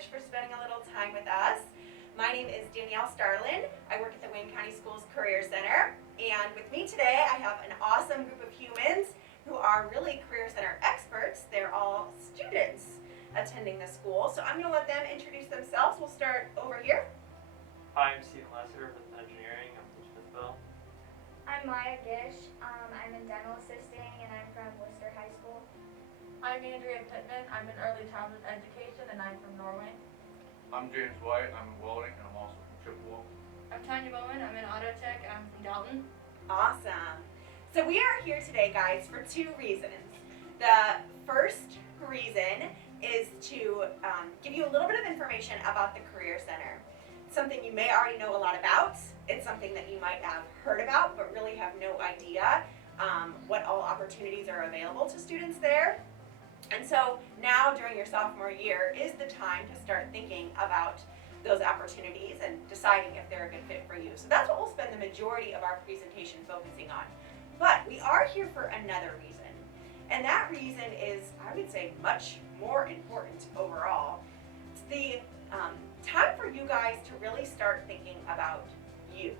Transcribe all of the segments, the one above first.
much for spending a little time with us. My name is Danielle Starlin. I work at the Wayne County Schools Career Center. And with me today, I have an awesome group of humans who are really Career Center experts. They're all students attending the school. So I'm going to let them introduce themselves. We'll start over here. Hi, I'm Stephen Lesser with Engineering. I'm from Smithville. I'm Maya Gish. I'm in dental assisting and I'm from Worcester High School. I'm Andrea Pittman. I'm in early childhood education and I'm from Norway. I'm James White. I'm in welding and I'm also from Chippewa. I'm Tanya Bowman. I'm in auto tech and I'm from Dalton. Awesome. So we are here today, guys, for two reasons. The first reason is to give you a little bit of information about the Career Center. Something you may already know a lot about. It's something that you might have heard about but really have no idea what all opportunities are available to students there. And so now during your sophomore year is the time to start thinking about those opportunities and deciding if they're a good fit for you. So that's what we'll spend the majority of our presentation focusing on. But we are here for another reason. And that reason is, I would say, much more important overall. It's the time for you guys to really start thinking about you.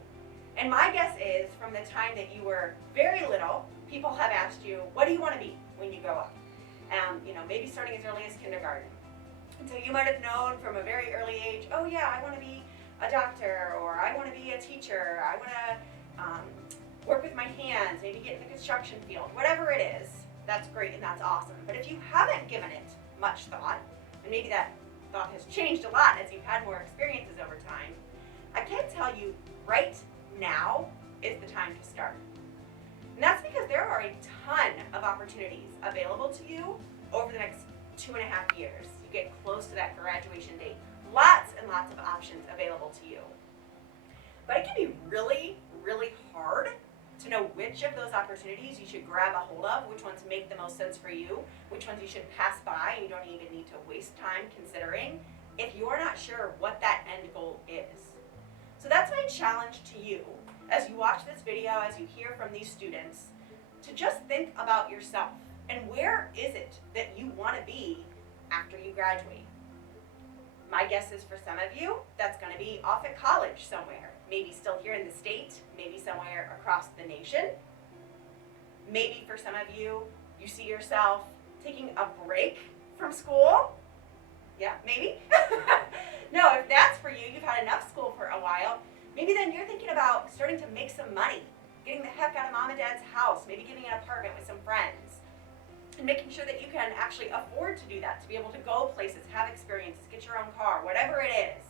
And my guess is from the time that you were very little, people have asked you, what do you want to be when you grow up? Maybe starting as early as kindergarten. And so you might have known from a very early age, oh yeah, I want to be a doctor, or I want to be a teacher, I want to work with my hands, maybe get in the construction field, whatever it is, that's great and that's awesome. But if you haven't given it much thought, and maybe that thought has changed a lot as you've had more experiences over time, I can tell you right now is the time to start. And that's because there are a ton of opportunities available to you over the next 2.5 years. You get close to that graduation date. Lots and lots of options available to you. But it can be really, really hard to know which of those opportunities you should grab a hold of, which ones make the most sense for you, which ones you should pass by and you don't even need to waste time considering if you're not sure what that end goal is. So that's my challenge to you as you watch this video, as you hear from these students, to just think about yourself and where is it that you want to be after you graduate. My guess is for some of you, that's going to be off at college somewhere, maybe still here in the state, maybe somewhere across the nation. Maybe for some of you, you see yourself taking a break from school. Yeah, maybe. No, if that's for you, you've had enough school for a while, maybe then you're thinking about starting to make some money, getting the heck out of mom and dad's house, maybe getting an apartment with some friends, and making sure that you can actually afford to do that, to be able to go places, have experiences, get your own car, whatever it is.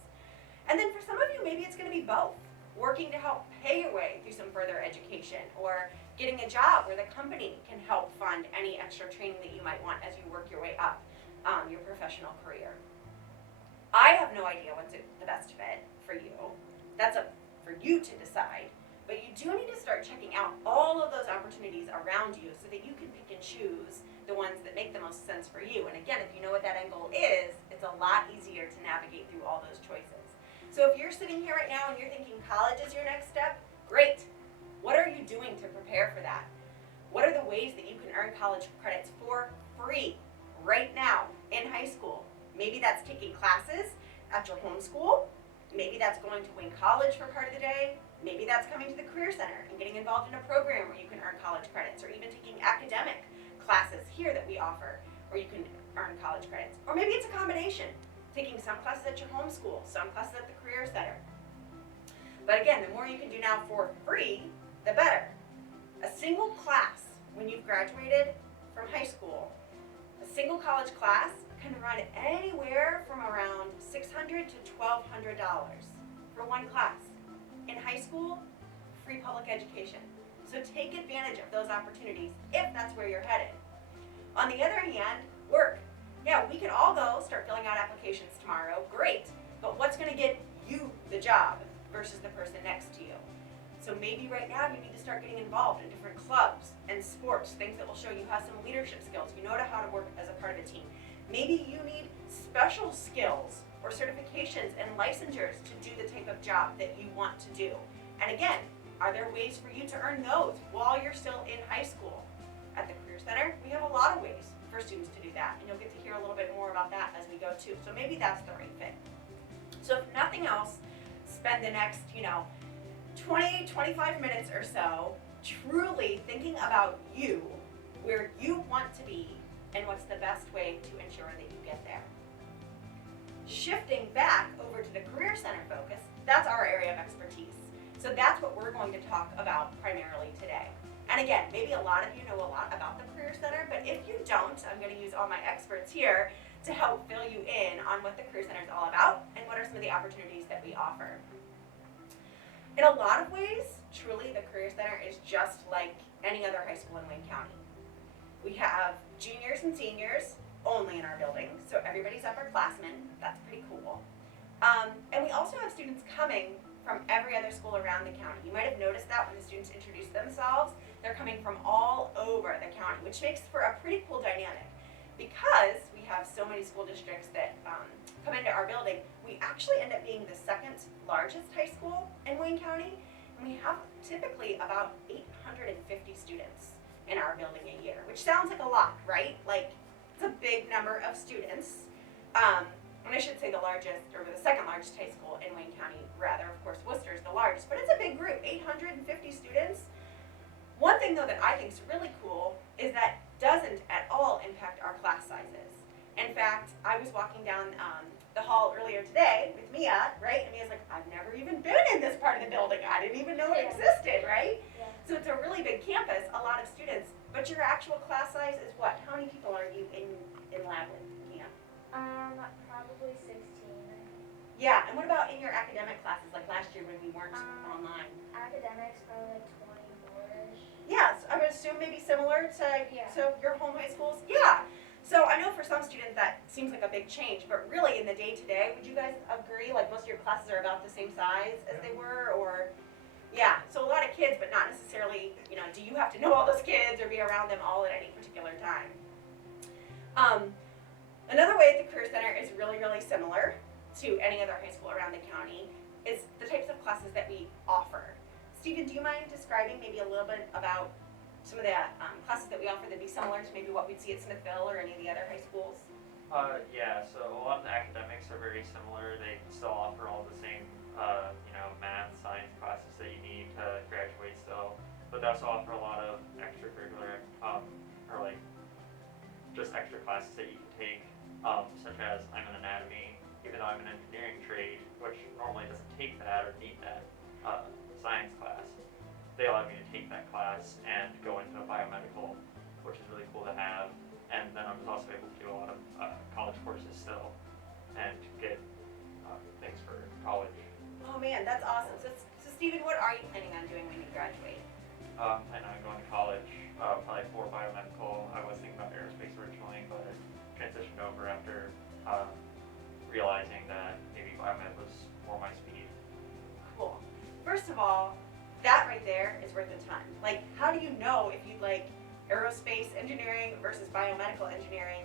And then for some of you, maybe it's going to be both, working to help pay your way through some further education, or getting a job where the company can help fund any extra training that you might want as you work your way up your professional career. I have no idea what's the best fit for you. That's up for you to decide. But you do need to start checking out all of those opportunities around you so that you can pick and choose the ones that make the most sense for you. And again, if you know what that end goal is, it's a lot easier to navigate through all those choices. So if you're sitting here right now and you're thinking college is your next step, great. What are you doing to prepare for that? What are the ways that you can earn college credits for free right now in high school? Maybe that's taking classes at your home school. Maybe that's going to Wayne College for part of the day. Maybe that's coming to the Career Center and getting involved in a program where you can earn college credits, or even taking academic classes here that we offer where you can earn college credits. Or maybe it's a combination, taking some classes at your home school, some classes at the Career Center. But again, the more you can do now for free, the better. A single class when you've graduated from high school, a single college class can run anywhere from around $600 to $1,200 for one class. In high school, free public education. So take advantage of those opportunities if that's where you're headed. On the other hand, work. Yeah, we can all go start filling out applications tomorrow, great, but what's going to get you the job versus the person next to you? So maybe right now you need to start getting involved in different clubs and sports, things that will show you have some leadership skills, you know how to work as a part of a team. Maybe you need special skills or certifications and licensures to do the type of job that you want to do. And again, are there ways for you to earn those while you're still in high school? At the Career Center, we have a lot of ways for students to do that, and you'll get to hear a little bit more about about that as we go too. So maybe that's the right fit. So if nothing else, spend the next, 20, 25 minutes or so truly thinking about you, where you want to be, and what's the best way to ensure that you get there. Shifting back over to the Career Center focus, that's our area of expertise. So that's what we're going to talk about primarily today. And again, maybe a lot of you know a lot about the Career Center, but if you don't, I'm going to use all my experts here to help fill you in on what the Career Center is all about and what are some of the opportunities that we offer. In a lot of ways, truly the Career Center is just like any other high school in Wayne County. We have juniors and seniors only in our building, so everybody's upperclassmen. That's pretty cool. And we also have students coming from every other school around the county. You might have noticed that when the students introduce themselves, they're coming from all over the county, which makes for a pretty cool dynamic. Because we have so many school districts that come into our building, we actually end up being the second largest high school in Wayne County, and we have typically about 850 students in our building a year, which sounds like a lot, right? Like, it's a big number of students. And I should say the largest, or the second largest high school in Wayne County, rather. Of course, Worcester is the largest, but it's a big group, 850 students. One thing, though, that I think is really cool is that doesn't at all impact our class sizes. In fact, I was walking down the hall earlier today with Mia, right? And Mia's like, I've never even been in this part of the building. I didn't even know it existed, right? Yeah. So it's a really big campus, a lot of students, but your actual class size is what? How many people are you in lab with, Mia? Probably 16. Yeah, and what about in your academic classes, like last year when we weren't online? Academics, probably like 24-ish. Yeah, so I would assume maybe similar to Yeah. your home high schools? Yeah. So I know for some students that seems like a big change, but really in the day-to-day, would you guys agree, like most of your classes are about the same size as they were, or? Yeah, so a lot of kids, but not necessarily, do you have to know all those kids or be around them all at any particular time? Another way at the Career Center is really, really similar to any other high school around the county, is the types of classes that we offer. Stephen, do you mind describing maybe a little bit about some of the classes that we offer that be similar to maybe what we'd see at Smithville or any of the other high schools? Yeah, so a lot of the academics are very similar. They still offer all the same, math, science classes that you need to graduate still. But they also offer a lot of extracurricular, or like just extra classes that you can take, such as I'm an anatomy, even though I'm an engineering trade, which normally doesn't take that or need that science class. They allow me to take that class and go into a biomedical, which is really cool to have. And then I was also able to do a lot of college courses still and get things for college. Oh man, that's awesome. So Stephen, what are you planning on doing when you graduate? And I'm going to college, probably for biomedical. I was thinking about aerospace originally, but transitioned over after realizing that maybe biomed was more my speed. Cool. First of all, that right there is worth a ton. Like, how do you know if you'd like aerospace engineering versus biomedical engineering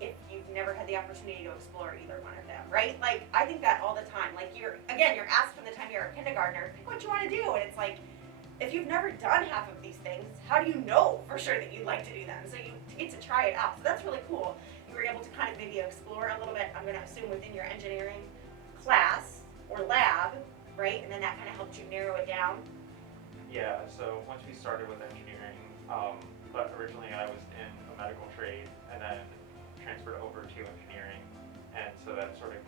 if you've never had the opportunity to explore either one of them, right? Like, I think that all the time. Like, you're asked from the time you're a kindergartner, pick what you want to do, and it's like, if you've never done half of these things, how do you know for sure that you'd like to do them? So you get to try it out. So that's really cool. You were able to kind of maybe explore a little bit, I'm going to assume, within your engineering class or lab, right? And then that kind of helped you narrow it down. Yeah, so once we started with engineering, but originally I was in a medical trade and then transferred over to engineering. And so that sort of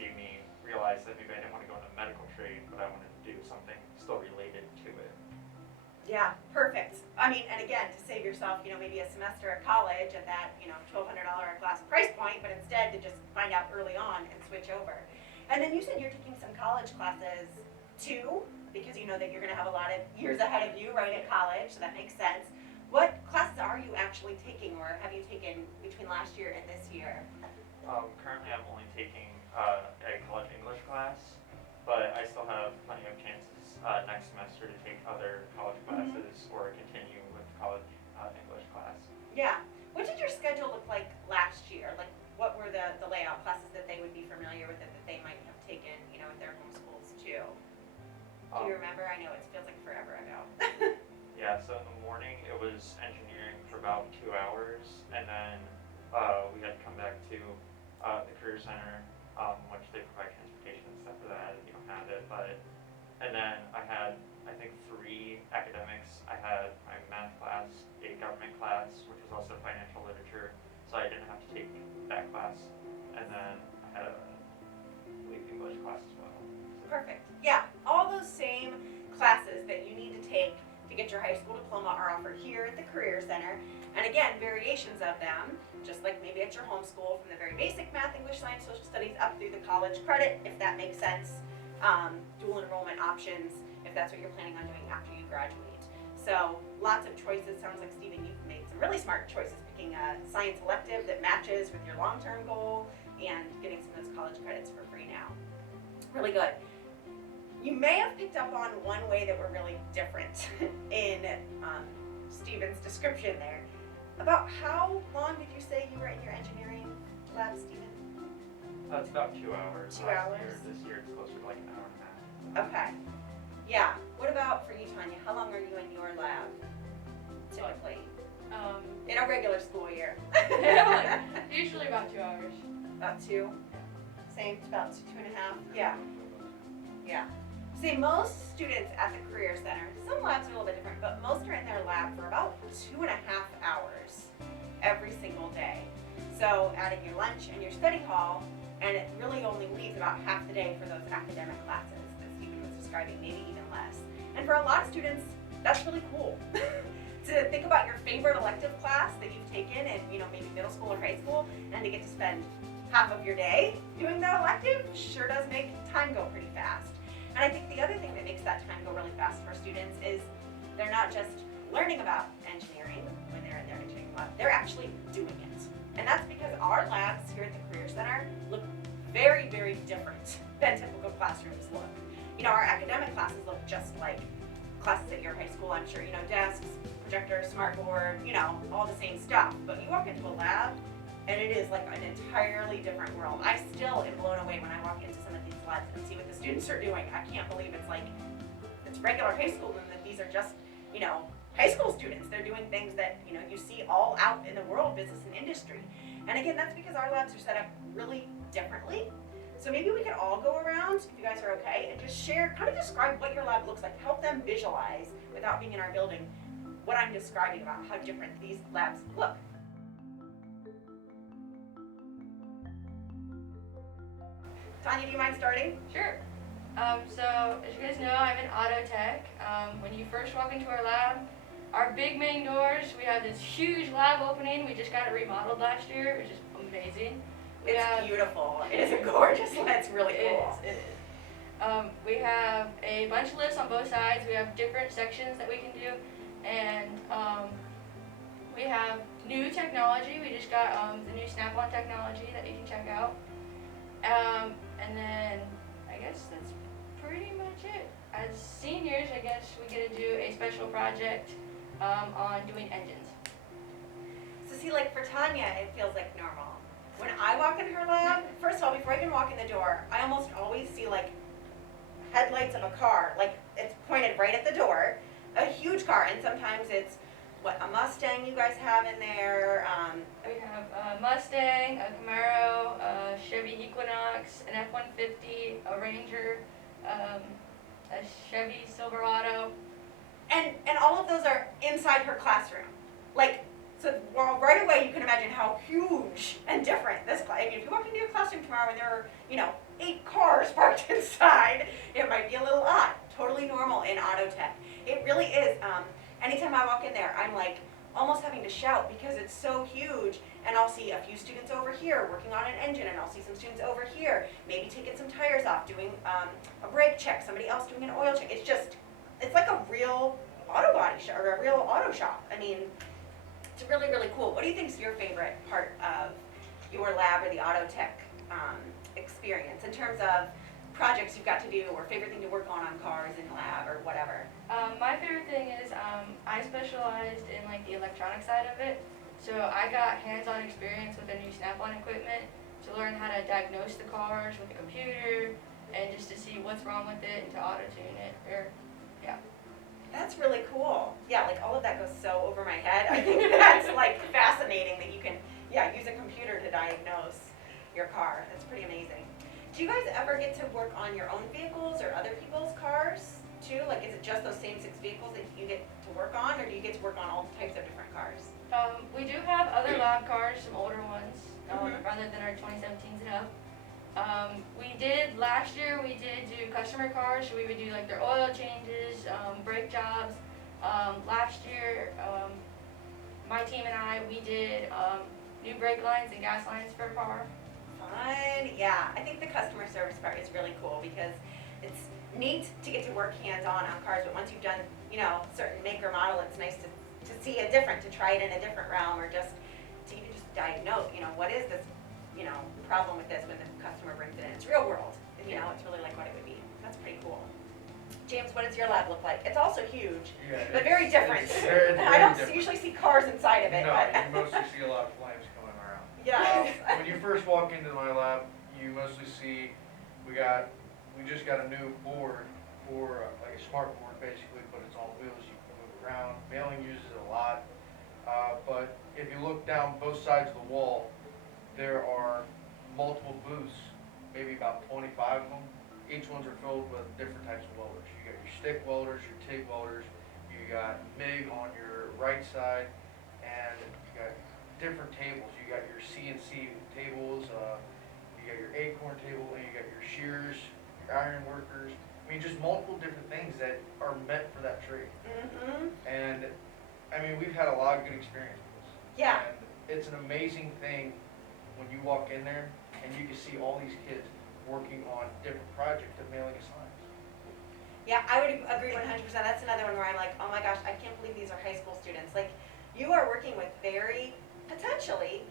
realized that maybe I didn't want to go into a medical trade, but I wanted to do something still related to it. Yeah, perfect. I mean, and again, to save yourself, maybe a semester at college at that, $1,200 a class price point, but instead to just find out early on and switch over. And then you said you're taking some college classes too, because you know that you're going to have a lot of years ahead of you, right, at college, so that makes sense. What classes are you actually taking, or have you taken between last year and this year? Currently I'm only taking a college English class, but I still have plenty of chances next semester to take other college classes or continue with college English class. Yeah. What did your schedule look like last year? Like, what were the layout classes that they would be familiar with that they might have taken, at their home schools too? Do you remember? I know it feels like forever ago. Yeah, so in the morning it was engineering for about 2 hours, and then we had to come back to the Center, which they provide transportation and stuff for that if you don't have it. And then I had, I think, 3 academics. I had my math class, a government class, which was also financial literature, so I didn't have to take that class. And then I had a English class as well. Perfect. Yeah, all those same classes that you need to take to get your high school diploma are offered here at the Career Center. And again, variations of them, just like maybe at your home school, from the very basic math, English, science, social studies, up through the college credit, if that makes sense. Dual enrollment options, if that's what you're planning on doing after you graduate. So lots of choices. Sounds like, Stephen, you've made some really smart choices, picking a science elective that matches with your long-term goal and getting some of those college credits for free now. Really good. You may have picked up on one way that we're really different in Stephen's description there. About how long did you say you were in your engineering lab, Stephen? It's about 2 hours. 2 last hours? Year. This year it's closer to like an hour and a half. Okay. Yeah. What about for you, Tanya? How long are you in your lab typically? In a regular school year? Usually about 2 hours. About 2? Same, it's about 2.5? Yeah. Yeah. See, most students at the Career Center, some labs are a little bit different, but most are in their lab for about 2.5 hours every single day. So adding your lunch and your study hall, and it really only leaves about half the day for those academic classes that Stephen was describing, maybe even less. And for a lot of students, that's really cool. To think about your favorite elective class that you've taken in, maybe middle school or high school, and to get to spend half of your day doing that elective sure does make time go pretty fast. And I think the other thing that makes that time go really fast for students is they're not just learning about engineering when they're in their engineering lab, they're actually doing it. And that's because our labs here at the Career Center look very, very different than typical classrooms look. Our academic classes look just like classes at your high school, I'm sure. Desks, projector, smartboard, all the same stuff. But you walk into a lab, and it is like an entirely different world. I still am blown away when I walk into some of these labs and see what the students are doing. I can't believe it's regular high school and that these are just, high school students. They're doing things that, you see all out in the world, business and industry. And again, that's because our labs are set up really differently. So maybe we could all go around, if you guys are okay, and just share, kind of describe what your lab looks like. Help them visualize, without being in our building, what I'm describing about how different these labs look. Tanya, do you mind starting? Sure. So as you guys know, I'm in auto tech. When you first walk into our lab, our big main doors, we have this huge lab opening. We just got it remodeled last year, which is amazing. It's beautiful. It is gorgeous. It's really cool. It is. We have a bunch of lifts on both sides. We have different sections that we can do, and we have new technology. We just got the new Snap-on technology that you can check out. And then I guess that's pretty much it. As seniors, I guess we get to do a special project on doing engines. So see, like for Tanya, it feels like normal. When I walk in her lab, first of all, before I even walk in the door, I almost always see like headlights of a car, like it's pointed right at the door, a huge car, and sometimes it's a Mustang you guys have in there. We have a Mustang, a Camaro, a Chevy Equinox, an F-150, a Ranger, a Chevy Silverado. And all of those are inside her classroom. So right away you can imagine how huge and different this class. I mean, if you walk into your classroom tomorrow and there are, 8 cars parked inside, it might be a little odd. Totally normal in auto tech. It really is. Anytime I walk in there, I'm like almost having to shout because it's so huge. And I'll see a few students over here working on an engine, and I'll see some students over here maybe taking some tires off, doing a brake check, somebody else doing an oil check. It's like a real auto body shop or a real auto shop. I mean, it's really, really cool. What do you think is your favorite part of your lab or the auto tech experience in terms of projects you've got to do or favorite thing to work on cars in lab or whatever? My favorite thing is I specialized in the electronic side of it. So I got hands-on experience with the new Snap-on equipment to learn how to diagnose the cars with the computer and just to see what's wrong with it and to auto-tune it. That's really cool. Yeah, all of that goes so over my head. I think that's fascinating that you can, use a computer to diagnose your car. That's pretty amazing. Do you guys ever get to work on your own vehicles or other people's cars too? Like, is it just those same 6 vehicles that you get to work on, or do you get to work on all types of different cars? We do have other lab cars, some older ones, Mhm. rather than our 2017s and up. Last year we did do customer cars, so we would do like their oil changes, brake jobs. Last year, my team and I, we did new brake lines and gas lines for a car. Fun. Yeah, I think the customer service part is really cool because it's neat to get to work hands-on on cars, but once you've done, certain make or model, it's nice to see to try it in a different realm, or just to even just diagnose, what is this, problem with this when the customer brings it in. It's real world, it's really like what it would be. That's pretty cool. James, what does your lab look like? It's also huge, Yeah, but very different. It's very I don't different. usually see cars inside of it, No, but you mostly see a lot of flames coming around. yeah. When you first walk into my lab, you mostly see we just got a new board for like a smart board basically, but it's on wheels. You can move around. Mailing uses it a lot, but if you look down both sides of the wall, there are multiple booths, maybe about 25 of them. Each ones are filled with different types of welders. You got your stick welders, your TIG welders. You got MIG on your right side, and you got different tables. You got your CNC tables, you got your acorn table, and you got your shears, your iron workers. I mean, just multiple different things that are meant for that trade. Mhm. And I mean, we've had a lot of good experience with this. Yeah. And it's an amazing thing when you walk in there and you can see all these kids working on different projects of mailing signs. Yeah, I would agree 100%. That's another one where I'm like, oh my gosh, I can't believe these are high school students. Like, you are working with very, potentially,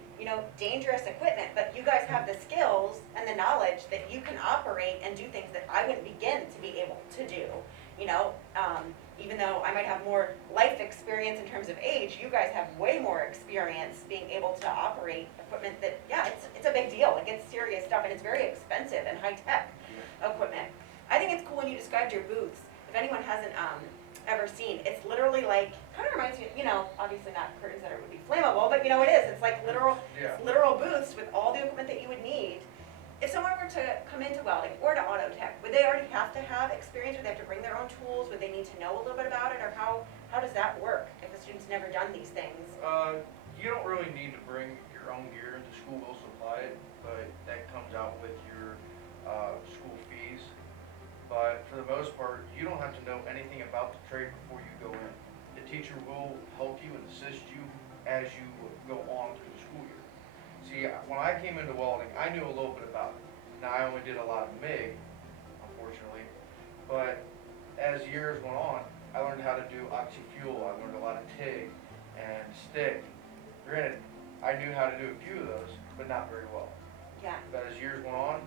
dangerous equipment, but you guys have the skills and the knowledge that you can operate and do things that I wouldn't begin to be able to do. Even though I might have more life experience in terms of age, you guys have way more experience being able to operate equipment that, yeah, it's a big deal. Like, it's serious stuff, and it's very expensive and high-tech equipment. I think it's cool when you described your booths. If anyone hasn't ever seen, it's literally like, kind of reminds me, obviously not curtains that would be flammable, but it is. It's like literal booths with all the equipment that you would need. If someone were to come into welding or to auto tech, would they already have to have experience? Would they have to bring their own tools? Would they need to know a little bit about it? Or how does that work if a student's never done these things? You don't really need to bring your own gear into school. We'll supply it, but that comes out with your school fees. But for the most part, you don't have to know anything about the trade before you go in. The teacher will help you and assist you as you go on through the school year. See, when I came into welding, I knew a little bit about it. Now, I only did a lot of MIG, unfortunately, but as years went on, I learned how to do oxy-fuel. I learned a lot of TIG and stick. Granted, I knew how to do a few of those, but not very well. Yeah. But as years went on,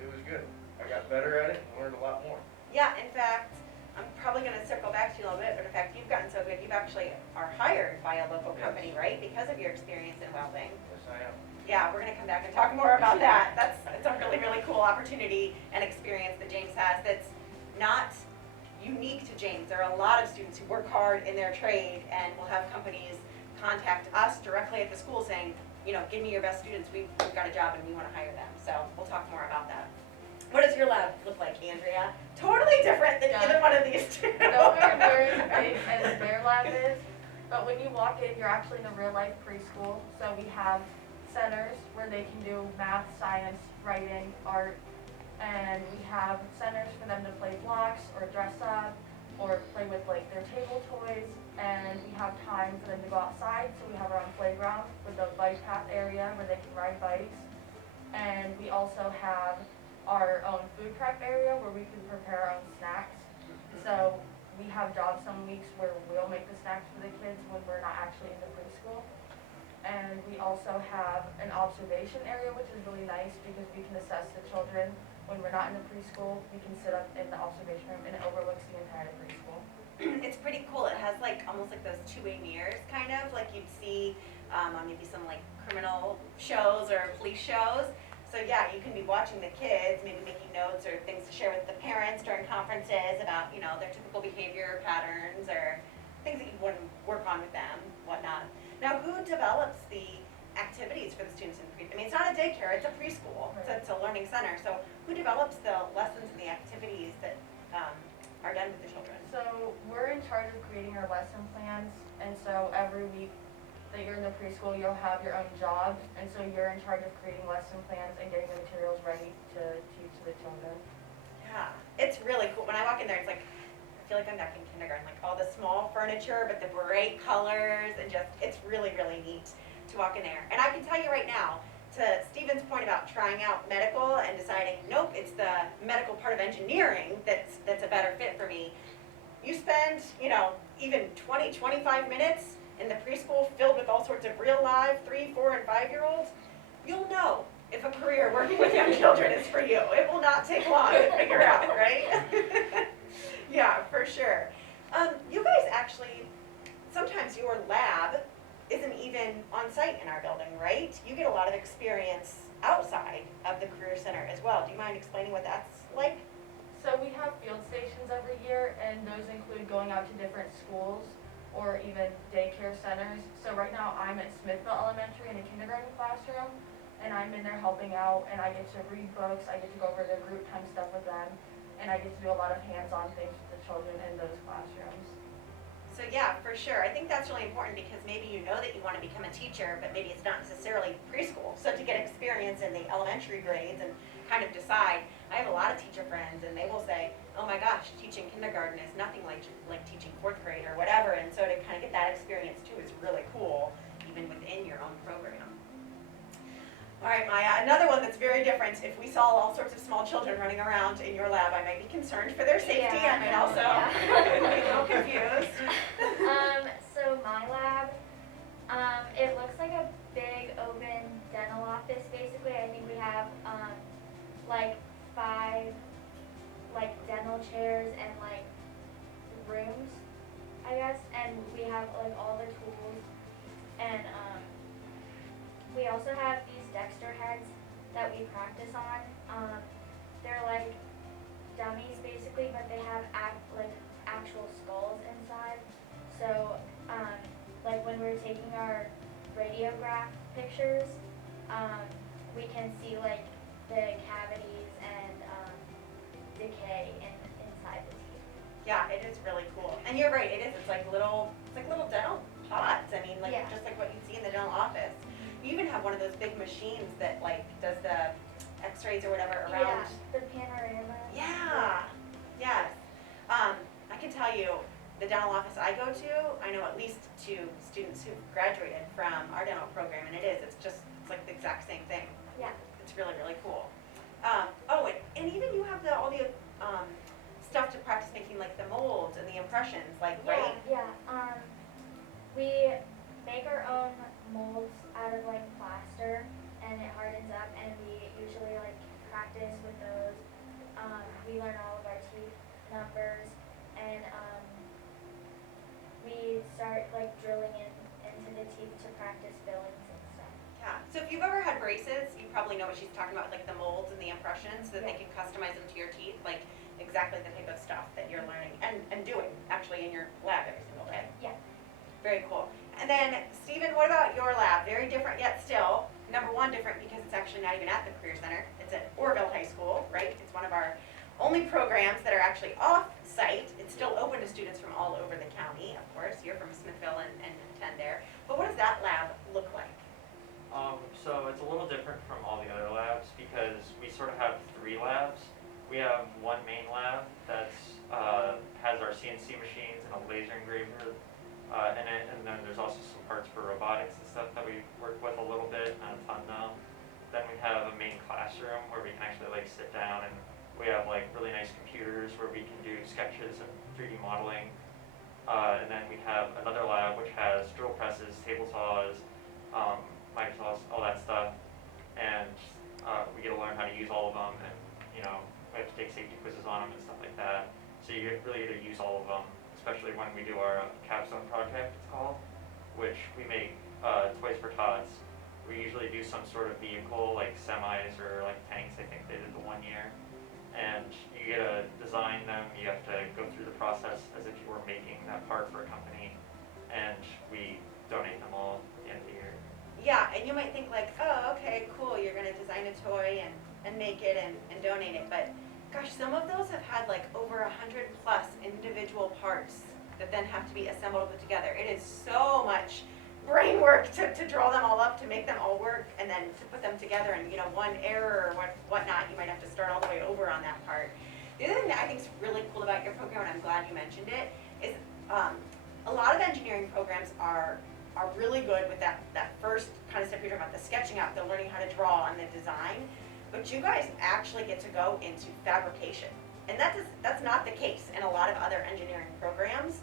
it was good. I got better at it and learned a lot more. Yeah, in fact, I'm probably going to circle back to you a little bit, but in fact, you've gotten so good, you've actually are hired by a local company, right? Because of your experience in welding. Yes, I am. Yeah, we're going to come back and talk more about that. It's a really, really cool opportunity and experience that James has that's not unique to James. There are a lot of students who work hard in their trade and will have companies contact us directly at the school saying, give me your best students. We've got a job and we want to hire them. So we'll talk more about that. What does your lab look like, Andrea? Totally different than either one of these two. Nowhere near as big as their lab is, but when you walk in, you're actually in a real life preschool. So we have centers where they can do math, science, writing, art, and we have centers for them to play blocks or dress up or play with like their table toys, and we have time for them to go outside. So we have our own playground with a bike path area where they can ride bikes, and we also have our own food prep area where we can prepare our own snacks. So we have jobs some weeks where we'll make the snacks for the kids when we're not actually in the preschool. And we also have an observation area, which is really nice because we can assess the children when we're not in the preschool. We can sit up in the observation room and it overlooks the entire preschool. It's pretty cool. It has almost like those two-way mirrors, kind of like you'd see on maybe some criminal shows or police shows. So yeah, you can be watching the kids, maybe making notes or things to share with the parents during conferences about, their typical behavior patterns or things that you want to work on with them, whatnot. Now, who develops the activities for the students in pre? I mean, it's not a daycare, it's a preschool, so it's a learning center. So who develops the lessons and the activities that are done with the children? So we're in charge of creating our lesson plans, and so every week that you're in the preschool, you'll have your own job, and so you're in charge of creating lesson plans and getting the materials ready to teach the children. Yeah, it's really cool. When I walk in there, it's like, I feel like I'm back in kindergarten, like all the small furniture, but the bright colors, and just, it's really, really neat to walk in there. And I can tell you right now, to Stephen's point about trying out medical and deciding, nope, it's the medical part of engineering that's a better fit for me. You spend, you know, even 20, 25 minutes in the preschool filled with all sorts of real live 3, 4, and 5-year-olds, you'll know if a career working with young children is for you. It will not take long to figure out, right? Yeah, for sure. You guys actually, sometimes your lab isn't even on site in our building, right? You get a lot of experience outside of the Career Center as well. Do you mind explaining what that's like? So we have field stations every year, and those include going out to different schools or even daycare centers. So right now I'm at Smithville Elementary in a kindergarten classroom, and I'm in there helping out, and I get to read books, I get to go over the group time stuff with them, and I get to do a lot of hands-on things with the children in those classrooms. So yeah, for sure. I think that's really important because maybe you know that you want to become a teacher, but maybe it's not necessarily preschool. So to get experience in the elementary grades and kind of decide, I have a lot of teacher friends and they will say, oh my gosh, teaching kindergarten is nothing like teaching 4th grade or whatever. And so to kind of get that experience too is really cool, even within your own program. All right, Maya, another one that's very different. If we saw all sorts of small children running around in your lab, I might be concerned for their safety. Yeah, I might also be a little confused. So my lab, it looks like a big open dental office basically. I think we have like 5 like dental chairs and like rooms, I guess, and we have like all the tools, and we also have these Dexter heads that we practice on. They're like dummies basically, but they have actual skulls inside. So like when we're taking our radiograph pictures, we can see like the cavities and decay inside the teeth. Yeah, it is really cool. And you're right, it is. It's like little dental pods. I mean, like Yeah. just like what you'd see in the dental office. You even have one of those big machines that like does the x-rays or whatever around. Yeah, the panorama. Yeah. Yes. I can tell you, the dental office I go to, I know at least 2 students who graduated from our dental program, and it's like the exact same thing. Yeah. It's really, really cool. And even you have all the stuff to practice making like the molds and the impressions, like, right? Yeah. We make our own molds out of like plaster, and it hardens up, and we usually like practice with those. We learn all of our teeth numbers, and we start like drilling into the teeth to practice fillings and stuff. Yeah. So if you've ever had braces, you probably know what she's talking about, like the molds and the impressions, so that they can customize them to your teeth, like exactly the type of stuff that you're learning and doing actually in your lab every single day. Yeah. Very cool. And then, Stephen, what about your lab? Very different yet still. Number 1, different because it's actually not even at the Career Center. It's at Oroville High School, right? It's one of our only programs that are actually off-site. It's still open to students from all over the county, of course. You're from Smithville and attend there. But what does that lab look like? So it's a little different from all the other labs because we sort of have 3 labs. We have one main lab that's has our CNC machines and a laser engraver in it, and then there's also some parts for robotics and stuff that we work with a little bit, not a ton though. Then we have a main classroom where we can actually like sit down, and we have like really nice computers where we can do sketches and 3D modeling. And then we have another lab which has drill presses, table saws, miter saws, all that stuff, and we get to learn how to use all of them, and we have to take safety quizzes on them and stuff like that. So you really get to use all of them, especially when we do our capstone project, it's called, which we make toys for tots. We usually do some sort of vehicle, like semis or like tanks, I think they did the 1 year. And you get to design them, you have to go through the process as if you were making that part for a company, and we donate them all at the end of the year. Yeah, and you might think like, oh, okay, cool, you're going to and make it and donate it, but gosh, some of those have had like over 100 plus individual parts that then have to be assembled and put together. It is so much brain work to draw them all up, to make them all work, and then to put them together, and one error or whatnot, you might have to start all the way over on that part. The other thing that I think is really cool about your program, and I'm glad you mentioned it, is a lot of engineering programs are really good with that first kind of step you're talking about, the sketching out, the learning how to draw and the design, but you guys actually get to go into fabrication. And that's not the case in a lot of other engineering programs,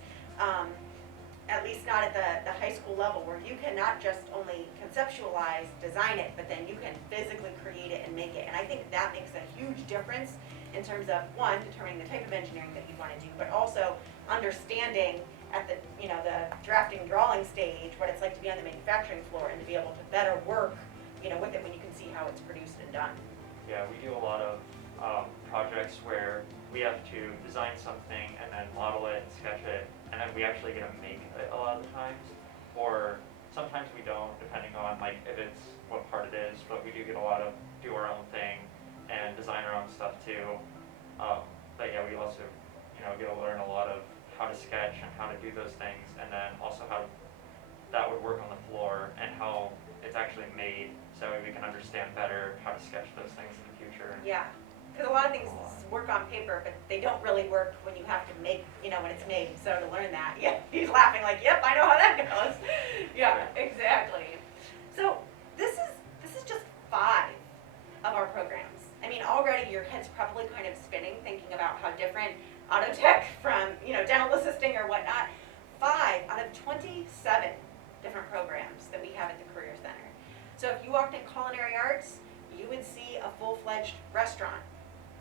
at least not at the high school level, where you cannot just only conceptualize, design it, but then you can physically create it and make it. And I think that makes a huge difference in terms of, one, determining the type of engineering that you want to do, but also understanding at the drafting drawing stage what it's like to be on the manufacturing floor and to be able to better work with it when you can see how it's produced and done. Yeah, we do a lot of projects where we have to design something and then model it, sketch it, and then we actually get to make it a lot of the times. Or sometimes we don't, depending on like if it's what part it is, but we do get a lot of do our own thing and design our own stuff too. But yeah, we also get to learn a lot of how to sketch and how to do those things, and then also how that would work on the floor and how it's actually made, so we can understand better how to sketch those things in the future. Yeah, because a lot of things work on paper, but they don't really work when you have to make, when it's made. So to learn that, yeah, he's laughing like, yep, I know how that goes. Yeah, exactly. So this is just 5 of our programs. I mean, already your head's probably kind of spinning thinking about how different auto tech from, dental assisting or whatnot. 5 out of 27 different programs that we have at the Career Center. So if you walked in culinary arts, you would see a full-fledged restaurant.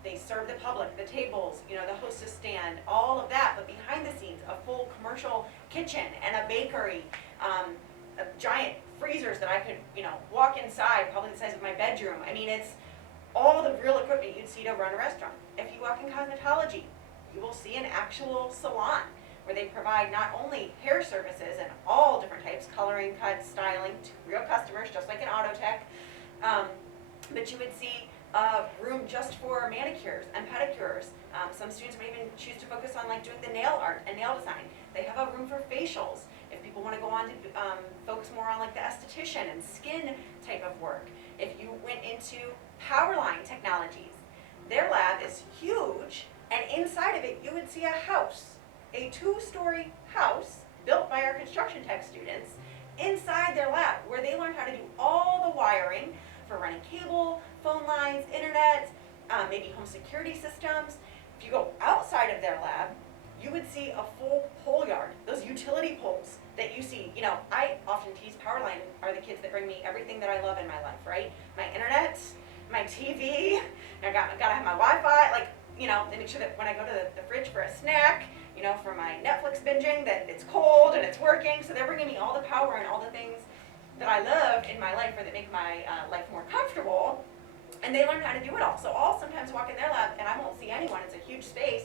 They serve the public, the tables, the hostess stand, all of that, but behind the scenes, a full commercial kitchen and a bakery, a giant freezers that I could, walk inside, probably the size of my bedroom. I mean, it's all the real equipment you'd see to run a restaurant. If you walk in cosmetology, you will see an actual salon where they provide not only hair services and all different types, coloring, cuts, styling, to real customers, just like an auto tech, but you would see a room just for manicures and pedicures. Some students might even choose to focus on like doing the nail art and nail design. They have a room for facials if people want to go on to focus more on like the esthetician and skin type of work. If you went into Powerline Technologies, their lab is huge, and inside of it you would see a house, a 2-story house built by our construction tech students inside their lab, where they learn how to do all the wiring for running cable, phone lines, internet, maybe home security systems. If you go outside of their lab, you would see a full pole yard, those utility poles that you see. I often tease Powerline are the kids that bring me everything that I love in my life, right? My internet, my TV, I gotta have my Wi-Fi, they make sure that when I go to the fridge for a snack, for my Netflix binging, that it's cold and it's working. So they're bringing me all the power and all the things that I love in my life, or that make my life more comfortable, and they learn how to do it all. So I'll sometimes walk in their lab and I won't see anyone. It's a huge space,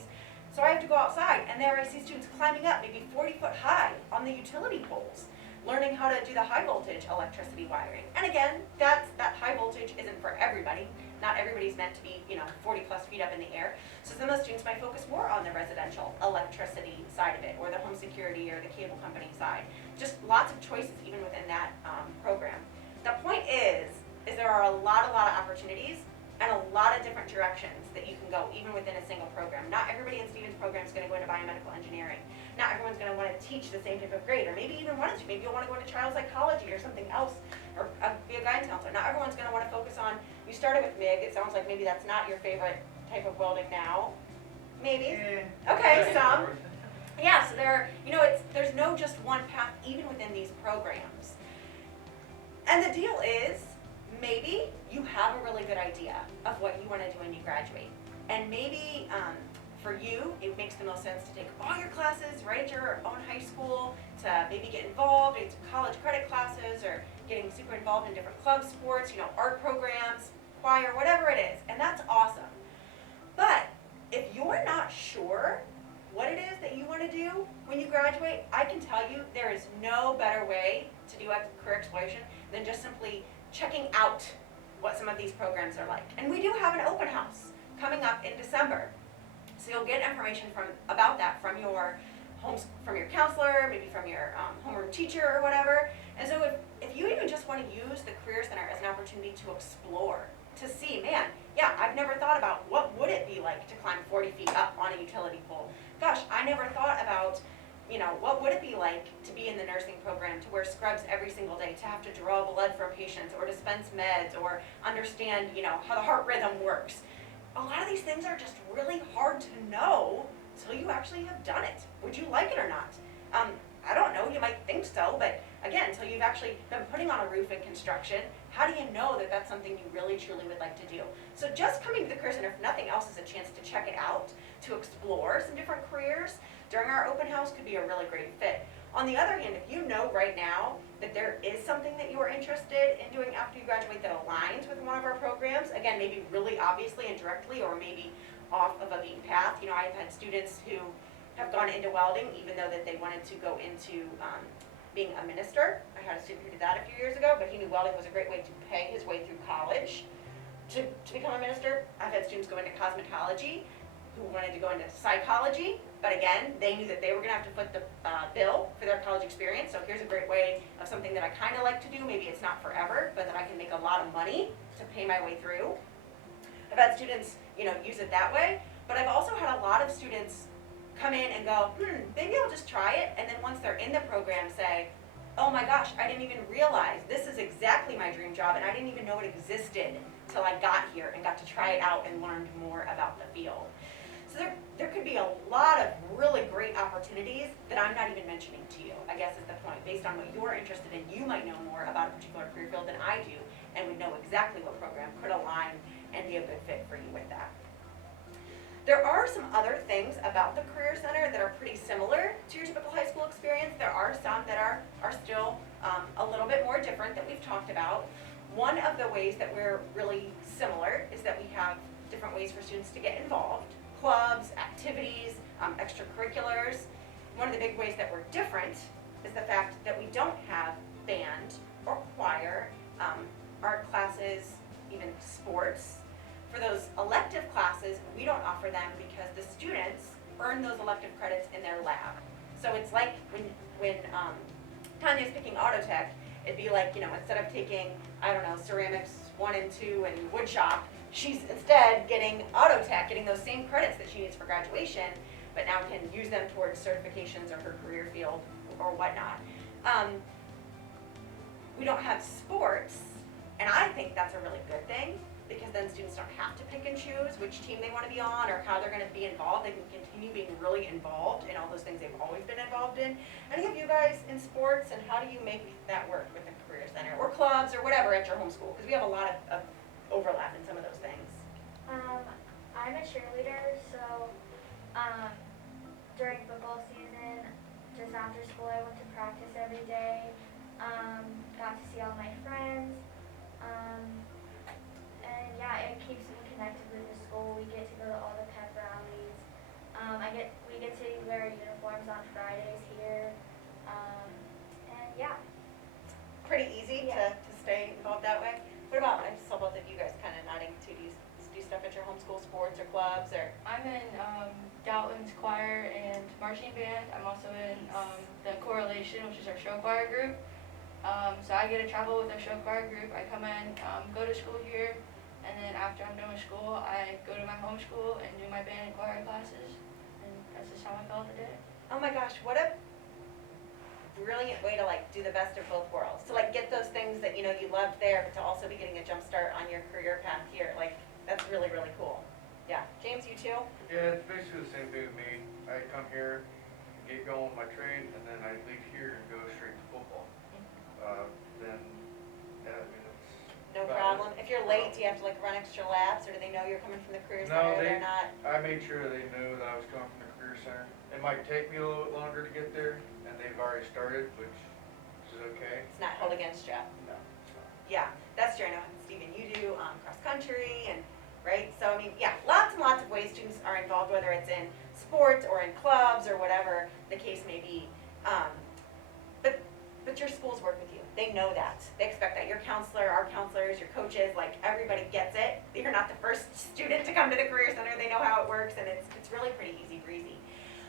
so I have to go outside, and there I see students climbing up maybe 40 foot high on the utility poles, learning how to do the high voltage electricity wiring. And again, that high voltage isn't for everybody. Not everybody's meant to be 40 plus feet up in the air. So some of the students might focus more on the residential electricity side of it, or the home security or the cable company side. Just lots of choices even within that program. The point is there are a lot of opportunities and a lot of different directions that you can go even within a single program. Not everybody in Stephen's program is going to go into biomedical engineering. Not everyone's going to want to teach the same type of grade, or maybe even want to. Maybe you'll want to go into child psychology or something else, or be a guidance counselor. Not everyone's going to want to focus on, you started with MIG, it sounds like maybe that's not your favorite type of welding now. Maybe. Okay, some. Yeah, so there's no just one path even within these programs. And the deal is, maybe you have a really good idea of what you want to do when you graduate. And maybe for you, it makes the most sense to take all your classes right at your own high school, to maybe get involved in some college credit classes, or getting super involved in different club sports, art programs, choir, whatever it is. And that's awesome. But if you're not sure what it is that you want to do when you graduate, I can tell you there is no better way to do career exploration than just simply checking out what some of these programs are like. And we do have an open house coming up in December. So you'll get information about that from your from your counselor, maybe from your homeroom teacher or whatever. And so if you even just want to use the Career Center as an opportunity to explore, to see, man, yeah, I've never thought about what would it be like to climb 40 feet up on a utility pole. Gosh, I never thought about, what would it be like to be in the nursing program, to wear scrubs every single day, to have to draw blood from patients or dispense meds or understand, how the heart rhythm works. A lot of these things are just really hard to know until you actually have done it. Would you like it or not? I don't know, you might think so, but again, until you've actually been putting on a roof in construction, how do you know that that's something you really truly would like to do? So just coming to the Career Center, if nothing else, is a chance to check it out, to explore some different careers during our open house could be a really great fit. On the other hand, if you know right now that there is something that you are interested in doing after you graduate that aligns with one of our programs, again, maybe really obviously and directly, or maybe off of a beaten path. I've had students who have gone into welding even though that they wanted to go into being a minister. I had a student who did that a few years ago, but he knew welding was a great way to pay his way through college to become a minister. I've had students go into cosmetology who wanted to go into psychology, but again, they knew that they were going to have to foot the bill for their college experience. So here's a great way of something that I kind of like to do. Maybe it's not forever, but that I can make a lot of money to pay my way through. I've had students, use it that way, but I've also had a lot of students come in and go, maybe I'll just try it, and then once they're in the program say, oh my gosh, I didn't even realize this is exactly my dream job, and I didn't even know it existed till I got here and got to try it out and learned more about the field. So there could be a lot of really great opportunities that I'm not even mentioning to you, I guess is the point. Based on what you're interested in, you might know more about a particular career field than I do, and would know exactly what program could align and be a good fit for you with that. There are some other things about the Career Center that are pretty similar to your typical high school experience. There are some that are still a little bit more different that we've talked about. One of the ways that we're really similar is that we have different ways for students to get involved. Clubs, activities, extracurriculars. One of the big ways that we're different is the fact that we don't have band or choir, art classes, even sports. For those elective classes, we don't offer them because the students earn those elective credits in their lab. So it's like when Tanya's picking auto tech, it'd be like, instead of taking, ceramics 1 and 2 and wood shop, she's instead getting auto tech, getting those same credits that she needs for graduation, but now can use them towards certifications or her career field or whatnot. We don't have sports, and I think that's a really good thing, because then students don't have to pick and choose which team they want to be on or how they're going to be involved. They can continue being really involved in all those things they've always been involved in. Any of you guys in sports, and how do you make that work with the Career Center or clubs or whatever at your homeschool? Because we have a lot of overlap in some of those things. I'm a cheerleader, so during football season, just after school, I went to practice every day. Got to see all my friends. And yeah, it keeps me connected with the school. We get to go to all the pep rallies. We get to wear uniforms on Fridays here. And yeah. Pretty easy to stay involved that way. What about, I saw both of you guys kind of nodding too. Do you do stuff at your homeschool, sports or clubs or? I'm in Dalton's choir and marching band. I'm also in the Correlation, which is our show choir group. So I get to travel with our show choir group. I come in, go to school here, and then after I'm done with school, I go to my home school and do my band and choir classes. And that's just how I felt today. Oh my gosh, what a brilliant way to do the best of both worlds. To get those things that you loved there, but to also be getting a jump start on your career path here. That's really, really cool. Yeah. James, you too? Yeah, it's basically the same thing with me. I come here, get going with my trade, and then I leave here and go straight to football. It's No about problem. If you're late, do you have to run extra laps, or do they know you're coming from the Career No, Center? They're not. I made sure they knew that I was coming from the Career Center. It might take me a little bit longer to get there, and they've already started, which is okay. It's not held against you. No, it's not. Yeah, that's true. I know, Stephen, you do cross country, and right. So yeah, lots and lots of ways students are involved, whether it's in sports or in clubs or whatever the case may be. But your schools work with you. they know that. They expect that. Your counselor, our counselors, your coaches, like everybody gets it. You're not the first student to come to the Career Center. They know how it works, and it's really pretty easy breezy.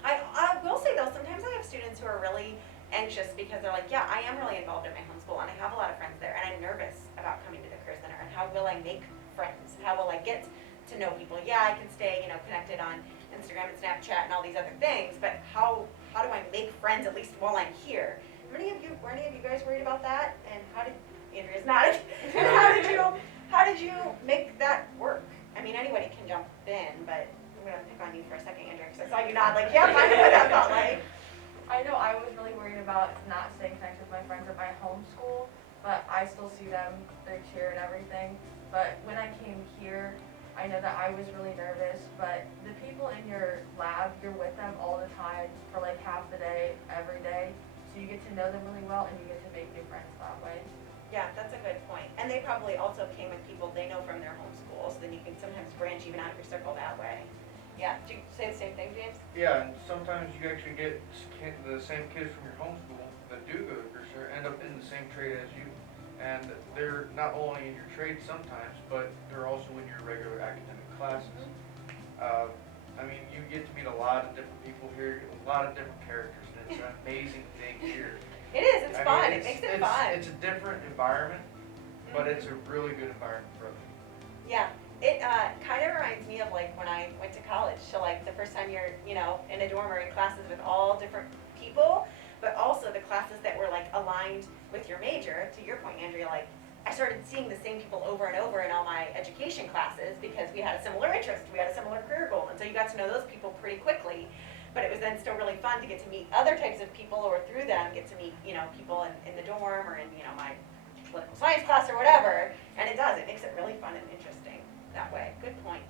I will say though, sometimes I have students who are really anxious because they're like, yeah, I am really involved in my homeschool and I have a lot of friends there and I'm nervous about coming to the Career Center and how will I make friends? How will I get to know people? Yeah, I can stay, connected on Instagram and Snapchat and all these other things, but how do I make friends at least while I'm here? Were any of you guys worried about that? And how did Andrea's not? how did you make that work? I mean, anybody can jump in, but I'm gonna pick on you for a second, Andrea, because I saw you nod like, yep, I know what that felt like. I know I was really worried about not staying connected with my friends at my home school, but I still see them, they cheer and everything. But when I came here, I know that I was really nervous, but the people in your lab, you're with them all the time for like half the day, every day. So you get to know them really well and you get to make new friends that way. Yeah, that's a good point. And they probably also came with people they know from their home school, so then you can sometimes branch even out of your circle that way. Yeah, do you say the same thing, James? Yeah, and sometimes you actually get the same kids from your homeschool that do go to Career Center end up in the same trade as you. And they're not only in your trade sometimes, but they're also in your regular academic classes. I mean, you get to meet a lot of different people here, a lot of different characters, and it's an amazing thing here. It is, it's I fun, mean, it makes it fun. It's a different environment, but it's a really good environment for other people. Yeah, it kind of reminds me of like when I went to college. So like the first time you're, in a dorm or in classes with all different people, but also the classes that were like aligned with your major. To your point, Andrea, like I started seeing the same people over and over in all my education classes because we had a similar interest, we had a similar career goal, and so you got to know those people pretty quickly. But it was then still really fun to get to meet other types of people, or through them get to meet, people in the dorm or in, my political science class or whatever. And it makes it really fun and interesting that way. Good point.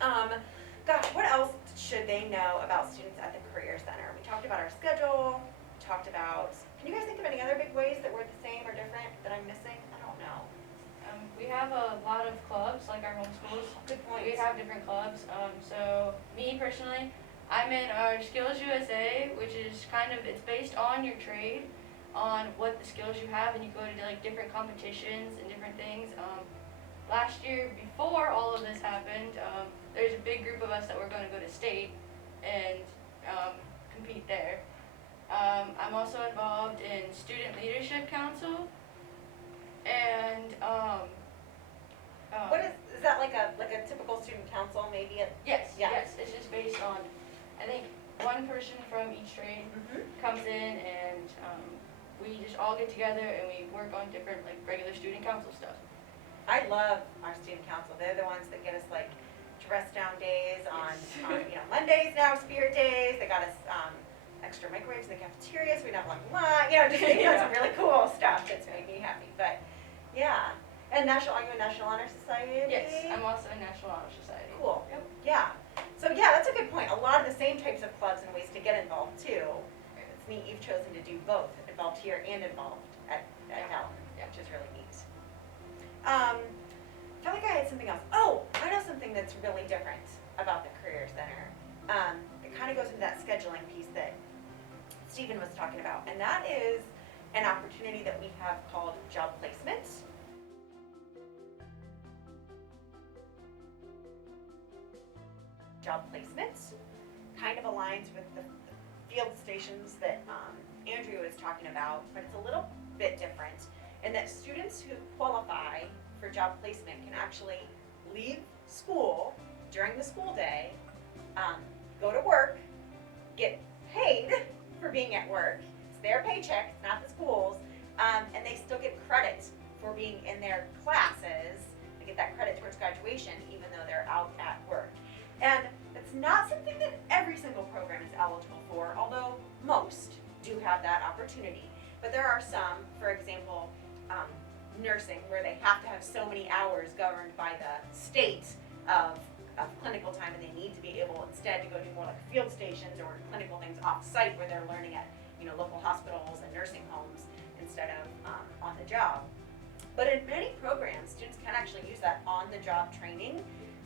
Gosh, what else should they know about students at the Career Center? We talked about our schedule, talked about, can you guys think of any other big ways that we're the same or different that I'm missing? I don't know. We have a lot of clubs, like our homeschools. Good point. We have different clubs. So me personally, I'm in our Skills USA, which is it's based on your trade, on what the skills you have, and you go to like different competitions and different things. Last year, before all of this happened, there's a big group of us that were going to go to state and compete there. I'm also involved in Student Leadership Council, and What is that like a typical student council maybe? yes, Yeah. yes, it's just based on, I think, one person from each trade comes in, and we just all get together and we work on different like regular student council stuff. I love our student council. They're the ones that get us like dress down days on Mondays now, spirit days. They got us extra microwaves in the cafeteria so we don't have like some really cool stuff that's making me happy. But yeah. And are you a National Honor Society? Yes, I'm also in National Honor Society. Cool. Yep. Yeah. So yeah, that's a good point. A lot of the same types of clubs and ways to get involved too. It's neat you've chosen to do both, involved here and involved at Helen, which is really neat. I felt like I had something else. Oh, I know something that's really different about the Career Center. It kind of goes into that scheduling piece that Stephen was talking about, and that is an opportunity that we have called job placement. Job placement kind of aligns with the field stations that Andrea was talking about, but it's a little bit different in that students who qualify for job placement can actually leave school during the school day, go to work, get paid for being at work. It's their paycheck, it's not the school's, and they still get credit for being in their classes. They get that credit towards graduation even though they're out at work. And it's not something that every single program is eligible for, although most do have that opportunity. But there are some, for example, nursing, where they have to have so many hours governed by the state of clinical time, and they need to be able instead to go do more like field stations or clinical things off-site where they're learning at local hospitals and nursing homes instead of on the job. But in many programs, students can actually use that on-the-job training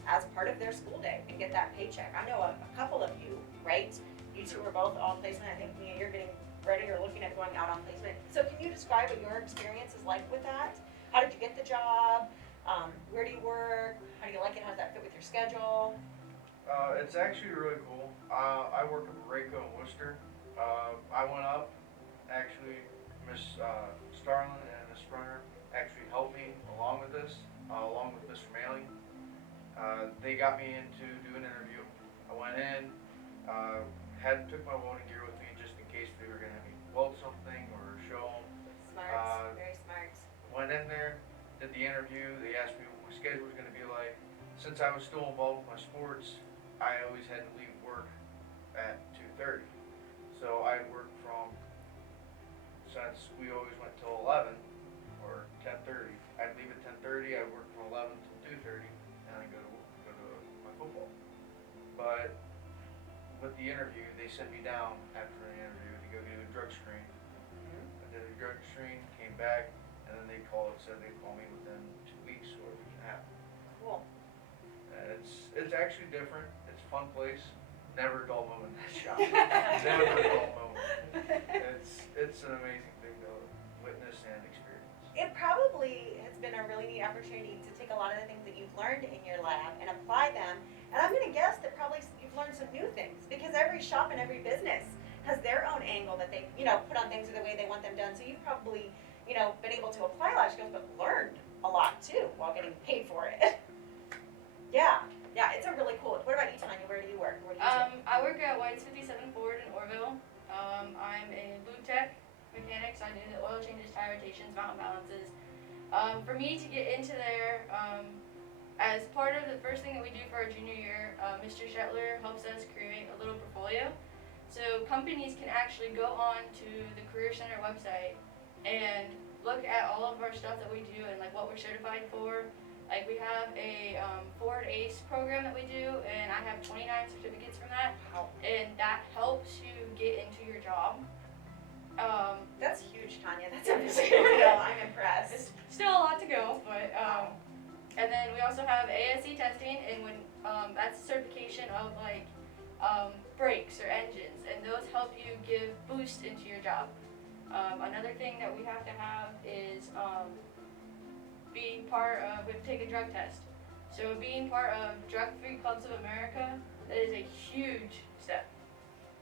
as part of their school day and get that paycheck. I know a couple of you, right? You two are both all placement. I think Mia, you're getting ready or looking at going out on placement. So can you describe what your experience is like with that? How did you get the job? Where do you work? How do you like it? How does that fit with your schedule? It's actually really cool. I work at Rayco in Worcester. I went up, actually, Miss Starlin and Miss Sprunger actually helped me along with this, along with Mr. Mailing. They got me in to do an interview. I went in, took my welding gear with me just in case they were gonna have me weld something or show them. Smart, very smart. Went in there, did the interview. They asked me what my schedule was gonna be like. Since I was still involved with my sports, I always had to leave work at 2:30. So I worked since we always went till 11 or 10:30. I'd leave at 10:30. I'd work from 11 till 2:30, and I'd go to my football. But with the interview, they sent me down after the interview to go do a drug screen. I did a drug screen, came back, and then said they'd call me within 2 weeks or a week and a half. Cool. And it's actually different. It's a fun place. Never a dull moment in that shop. Never a dull moment. It's an amazing thing to witness and experience. It probably has been a really neat opportunity to take a lot of the things that you've learned in your lab and apply them. And I'm gonna guess that probably you've learned some new things, because every shop and every business has their own angle that they, put on things or the way they want them done. So you've probably, been able to apply a lot of skills, but learned a lot too while getting paid for it. Yeah, it's a really cool. What about you, Tanya? Where do you work? What do you do? I work at White's 57 Ford in Orville. I'm a lube tech mechanic, so I do the oil changes, tire rotations, mountain balances. For me to get into there, as part of the first thing that we do for our junior year, Mr. Shetler helps us create a little portfolio. So companies can actually go on to the Career Center website and look at all of our stuff that we do and like what we're certified for. Like we have a Ford ACE program that we do, and I have 29 certificates from that, Wow. and that helps you get into your job. That's huge, Tanya. That's a big deal. I'm impressed. It's still a lot to go, but and then we also have ASE testing, and when that's a certification of like brakes or engines, and those help you give boost into your job. Another thing that we have to have is being part of, we have to take a drug test. So being part of Drug-Free Clubs of America, that is a huge step,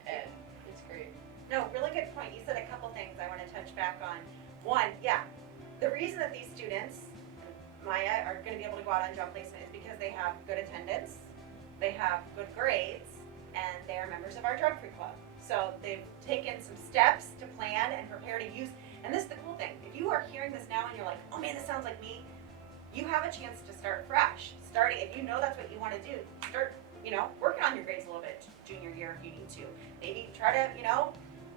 and it's great. No, really good point. You said a couple things I want to touch back on. One, the reason that these students, Maya, are going to be able to go out on job placement is because they have good attendance, they have good grades, and they are members of our drug-free club. So they've taken some steps to plan and prepare to use. And this is the cool thing. If you are hearing this now and you're like, oh man, this sounds like me, you have a chance to start fresh. If you know that's what you want to do, start, working on your grades a little bit junior year if you need to. Maybe try to,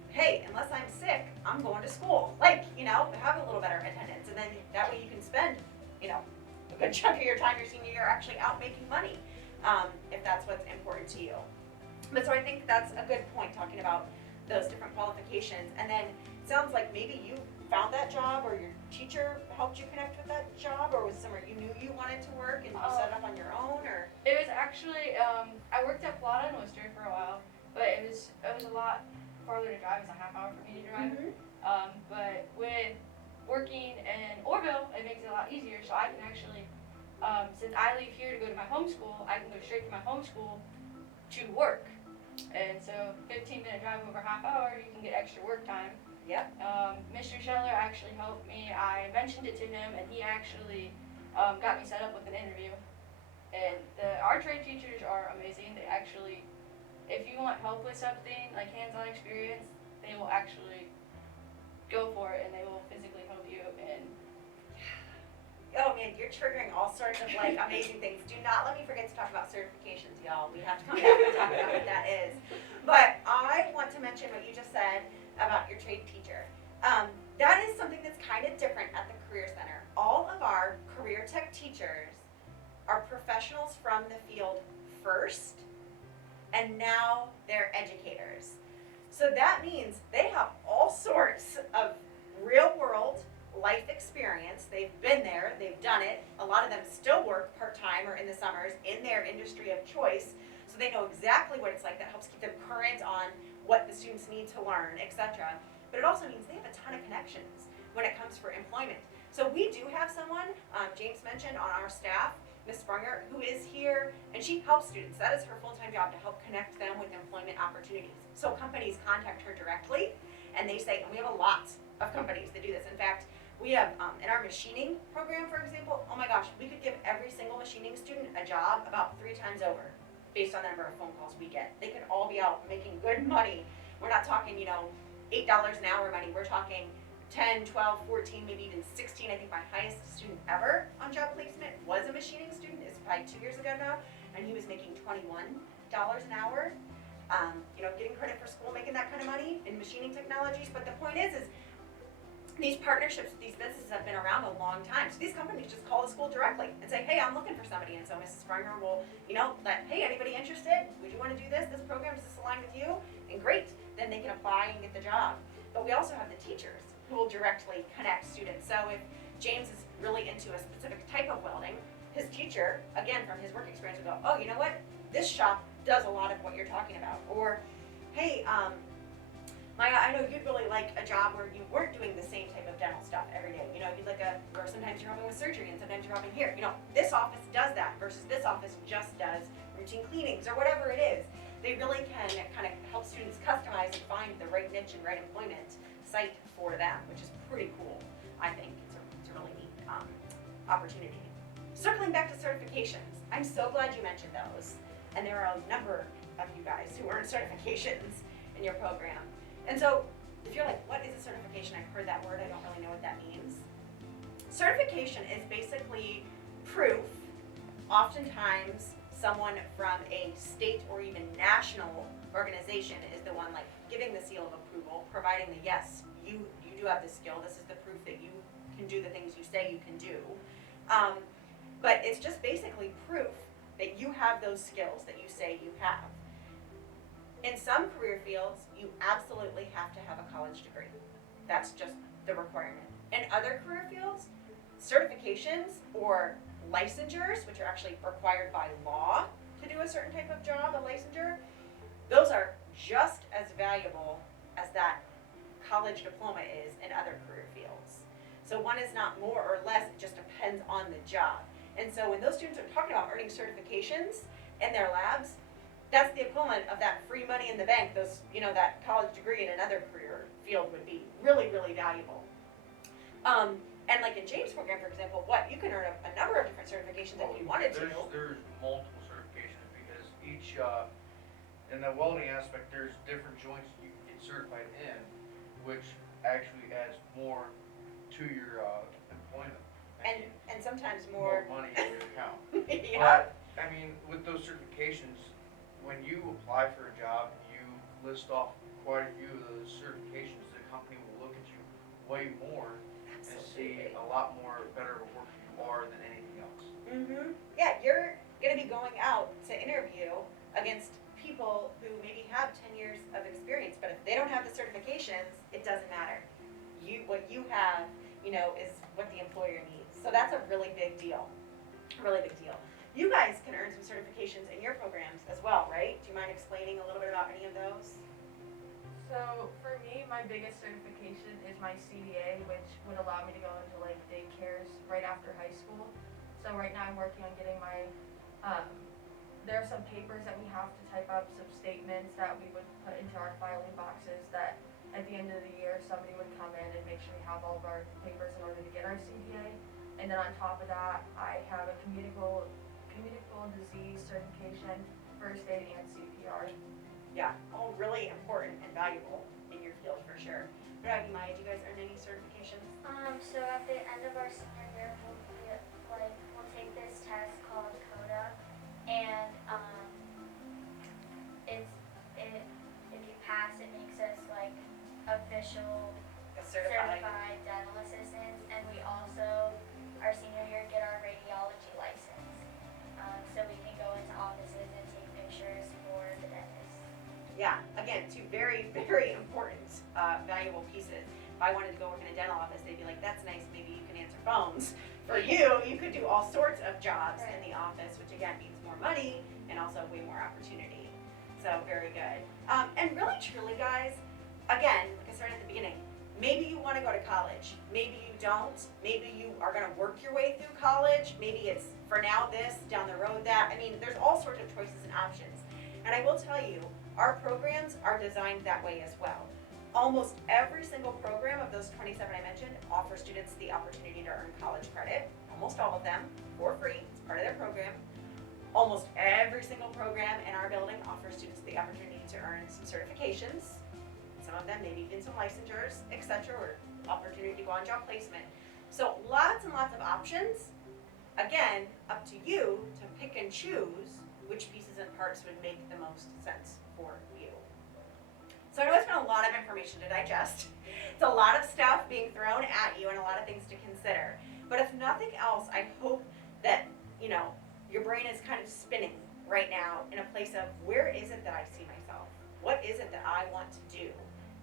hey, unless I'm sick, I'm going to school. Have a little better attendance. And then that way you can spend, a good chunk of your time your senior year actually out making money, if that's what's important to you. But so I think that's a good point, talking about those different qualifications. And then it sounds like maybe you found that job, or your teacher helped you connect with that job, or was somewhere you knew you wanted to work and you set it up on your own, or? It was actually, I worked at Plata in Worcester for a while, but it was a lot farther to drive. It was a half hour for me to drive. But with working in Orville, it makes it a lot easier, so I can actually, since I leave here to go to my home school, I can go straight from my home school to work. And so 15-minute drive over half hour, you can get extra work time. Yep. Mr. Scheller actually helped me. I mentioned it to him, and he actually got me set up with an interview. And our trade teachers are amazing. They actually, if you want help with something, like hands-on experience, they will actually go for it, and they will physically help you. And Oh man, you're triggering all sorts of amazing things. Do not let me forget to talk about certifications, y'all. We have to come back and talk about what that is. But I want to mention what you just said about your trade teacher. That is something that's kind of different at the Career Center. All of our career tech teachers are professionals from the field first, and now they're educators. So that means they have all sorts of real world life experience. They've been there, they've done it. A lot of them still work part-time or in the summers in their industry of choice, so they know exactly what it's like. That helps keep them current on what the students need to learn, etc. but it also means they have a ton of connections when it comes for employment. So we do have someone, James mentioned, on our staff, Ms. Sprunger, who is here, and she helps students. That is her full-time job, to help connect them with employment opportunities. So companies contact her directly, and they say, and we have a lot of companies that do this. In fact, we have, in our machining program, for example, oh my gosh, we could give every single machining student a job about 3 times over, based on the number of phone calls we get. They could all be out making good money. We're not talking, $8 an hour money. We're talking 10, 12, 14, maybe even 16. I think my highest student ever on job placement was a machining student. It's probably 2 years ago now, and he was making $21 an hour. Getting credit for school, making that kind of money in machining technologies. But the point is these partnerships with these businesses have been around a long time. So these companies just call the school directly and say, hey, I'm looking for somebody. And so Mrs. Springer will, hey, anybody interested? Would you want to do this? This program, does this align with you? And great, then they can apply and get the job. But we also have the teachers who will directly connect students. So if James is really into a specific type of welding, his teacher, again, from his work experience, will go, oh, you know what? This shop does a lot of what you're talking about. Or, hey, Maya, I know you'd really like a job where you weren't doing the same type of dental stuff every day. You'd like or sometimes you're helping with surgery and sometimes you're helping here. This office does that versus this office just does routine cleanings or whatever it is. They really can kind of help students customize and find the right niche and right employment site for them, which is pretty cool, I think. It's a really neat opportunity. Circling back to certifications, I'm so glad you mentioned those. And there are a number of you guys who earn certifications in your program. And so, if you're like, what is a certification? I've heard that word, I don't really know what that means. Certification is basically proof. Oftentimes, someone from a state or even national organization is the one giving the seal of approval, providing the yes, you do have the skill, this is the proof that you can do the things you say you can do. But it's just basically proof that you have those skills that you say you have. In some career fields, you absolutely have to have a college degree. That's just the requirement. In other career fields, certifications or licensures, which are actually required by law to do a certain type of job, a licensure, those are just as valuable as that college diploma is in other career fields. So one is not more or less, it just depends on the job. And so when those students are talking about earning certifications in their labs, that's the equivalent of that free money in the bank. Those, that college degree in another career field would be really, really valuable. And like in James' program, for example, you can earn a number of different certifications if you wanted to. There's multiple certifications because each, in the welding aspect, there's different joints you can get certified in, which actually adds more to your employment. And sometimes more money in your account. Yeah. But, with those certifications, when you apply for a job, you list off quite a few of those certifications, the company will look at you way more and see a lot more better of a worker you are than anything else. Mm-hmm. Yeah, you're going to be going out to interview against people who maybe have 10 years of experience, but if they don't have the certifications, it doesn't matter. What you have, is what the employer needs. So that's a really big deal. Really big deal. You guys can earn some certifications in your programs as well, right? Do you mind explaining a little bit about any of those? So for me, my biggest certification is my CDA, which would allow me to go into daycares right after high school. So right now I'm working on getting my, there are some papers that we have to type up, some statements that we would put into our filing boxes that at the end of the year, somebody would come in and make sure we have all of our papers in order to get our CDA. And then on top of that, I have a communicable disease certification, first aid, and CPR. Yeah, all really important and valuable in your field for sure. What about you, Maya? Do you guys earn any certifications? So at the end of our senior year, we'll take this test called CODA, and if you pass, it makes us official certified dental assistants, and we also our senior year get our radiology license, so we can go into offices and take pictures for the dentist. Yeah, again, two very, very important, valuable pieces. If I wanted to go work in a dental office, they'd be like, that's nice, maybe you can answer phones. For you could do all sorts of jobs in the office, which again means more money and also way more opportunity. So very good. And really, truly, guys, again, like I started at the beginning, maybe you want to go to college, maybe you don't, maybe you are going to work your way through college, maybe it's for now this, down the road that. I mean, there's all sorts of choices and options. And I will tell you, our programs are designed that way as well. Almost every single program of those 27 I mentioned offers students the opportunity to earn college credit. Almost all of them for free. It's part of their program. Almost every single program in our building offers students the opportunity to earn some certifications. Some of them maybe even some licensures, etc., or opportunity to go on job placement. So lots and lots of options. Again, up to you to pick and choose which pieces and parts would make the most sense for you. So I know it's been a lot of information to digest. It's a lot of stuff being thrown at you and a lot of things to consider. But if nothing else, I hope that, you know, your brain is kind of spinning right now in a place of where is it that I see myself? What is it that I want to do?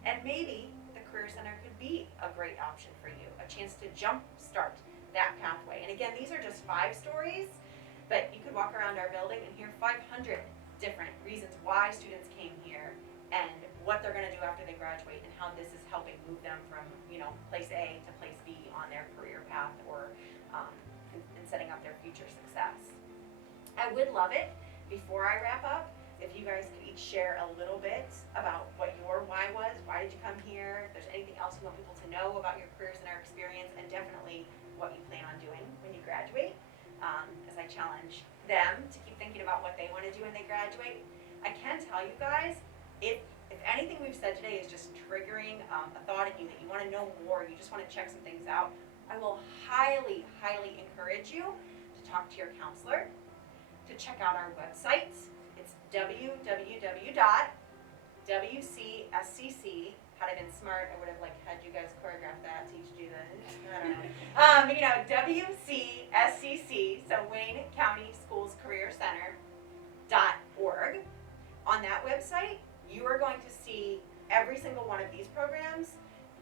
And maybe the Career Center could be a great option for you, a chance to jumpstart that pathway. And again, these are just 5 stories, but you could walk around our building and hear 500 different reasons why students came here and what they're going to do after they graduate and how this is helping move them from, you know, place A to place B on their career path or in setting up their future success. I would love it, before I wrap up, if you guys could each share a little bit about what your why was, why did you come here, if there's anything else you want people to know about your Career Center experience, and definitely what you plan on doing when you graduate, as I challenge them to keep thinking about what they want to do when they graduate. I can tell you guys, if anything we've said today is just triggering a thought in you that you want to know more, you just want to check some things out, I will highly, highly encourage you to talk to your counselor, to check out our website. It's www.wcscc. Had I been smart, I would have had you guys choreograph that, teach you the, I don't know. WCSCC, so Wayne County Schools Career Center.org. On that website, you are going to see every single one of these programs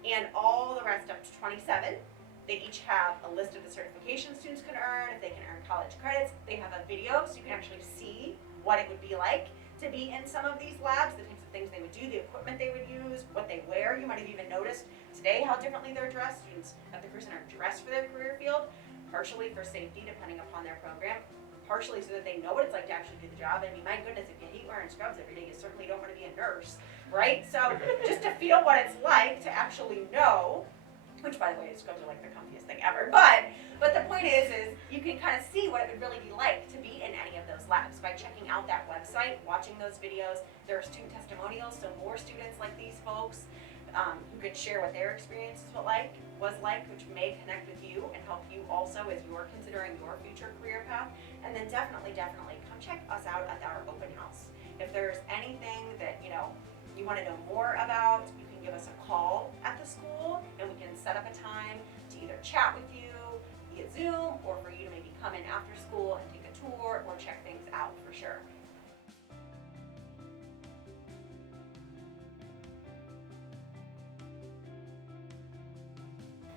and all the rest up to 27. They each have a list of the certifications students can earn, if they can earn college credits. They have a video so you can actually see what it would be like to be in some of these labs, the types of things they would do, the equipment they would use, what they wear. You might have even noticed today how differently they're dressed. Students at the Career Center are dressed for their career field, partially for safety depending upon their program, partially so that they know what it's like to actually do the job. I mean, my goodness, if you hate wearing scrubs every day, you certainly don't want to be a nurse, right? So just to feel what it's like to actually know, which by the way, scrubs are like the comfiest thing ever, but the point is you can kind of see what it would really be like to be in any of those labs by checking out that website, watching those videos. There are student testimonials, so more students like these folks who could share what their experience was like, which may connect with you and help you also as you're considering your future career path. And then definitely come check us out at our open house. If there's anything that you want to know more about, you can give us a call at the school and we can set up a time to either chat with you via Zoom or for you to maybe come in after school and take a tour or check things out for sure.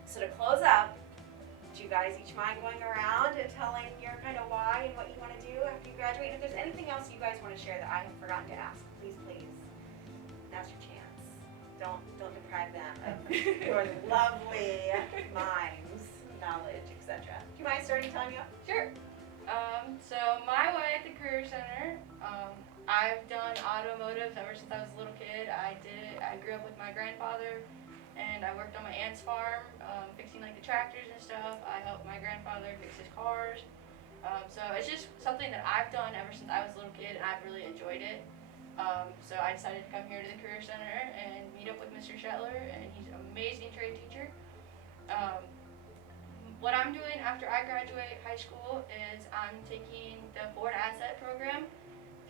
So to close up, do you guys each mind going around and telling your kind of why and what you want to do after you graduate? And if there's anything else you guys want to share that I have forgotten to ask, please, now's your chance. Don't deprive them of your lovely minds, knowledge, etc. Do you mind starting telling me? Sure. So my way at the Career Center, I've done automotives ever since I was a little kid. I grew up with my grandfather, and I worked on my aunt's farm, fixing the tractors and stuff. I helped my grandfather fix his cars. So it's just something that I've done ever since I was a little kid, and I've really enjoyed it. So I decided to come here to the Career Center and meet up with Mr. Shetler, and he's an amazing trade teacher. What I'm doing after I graduate high school is I'm taking the Ford Asset program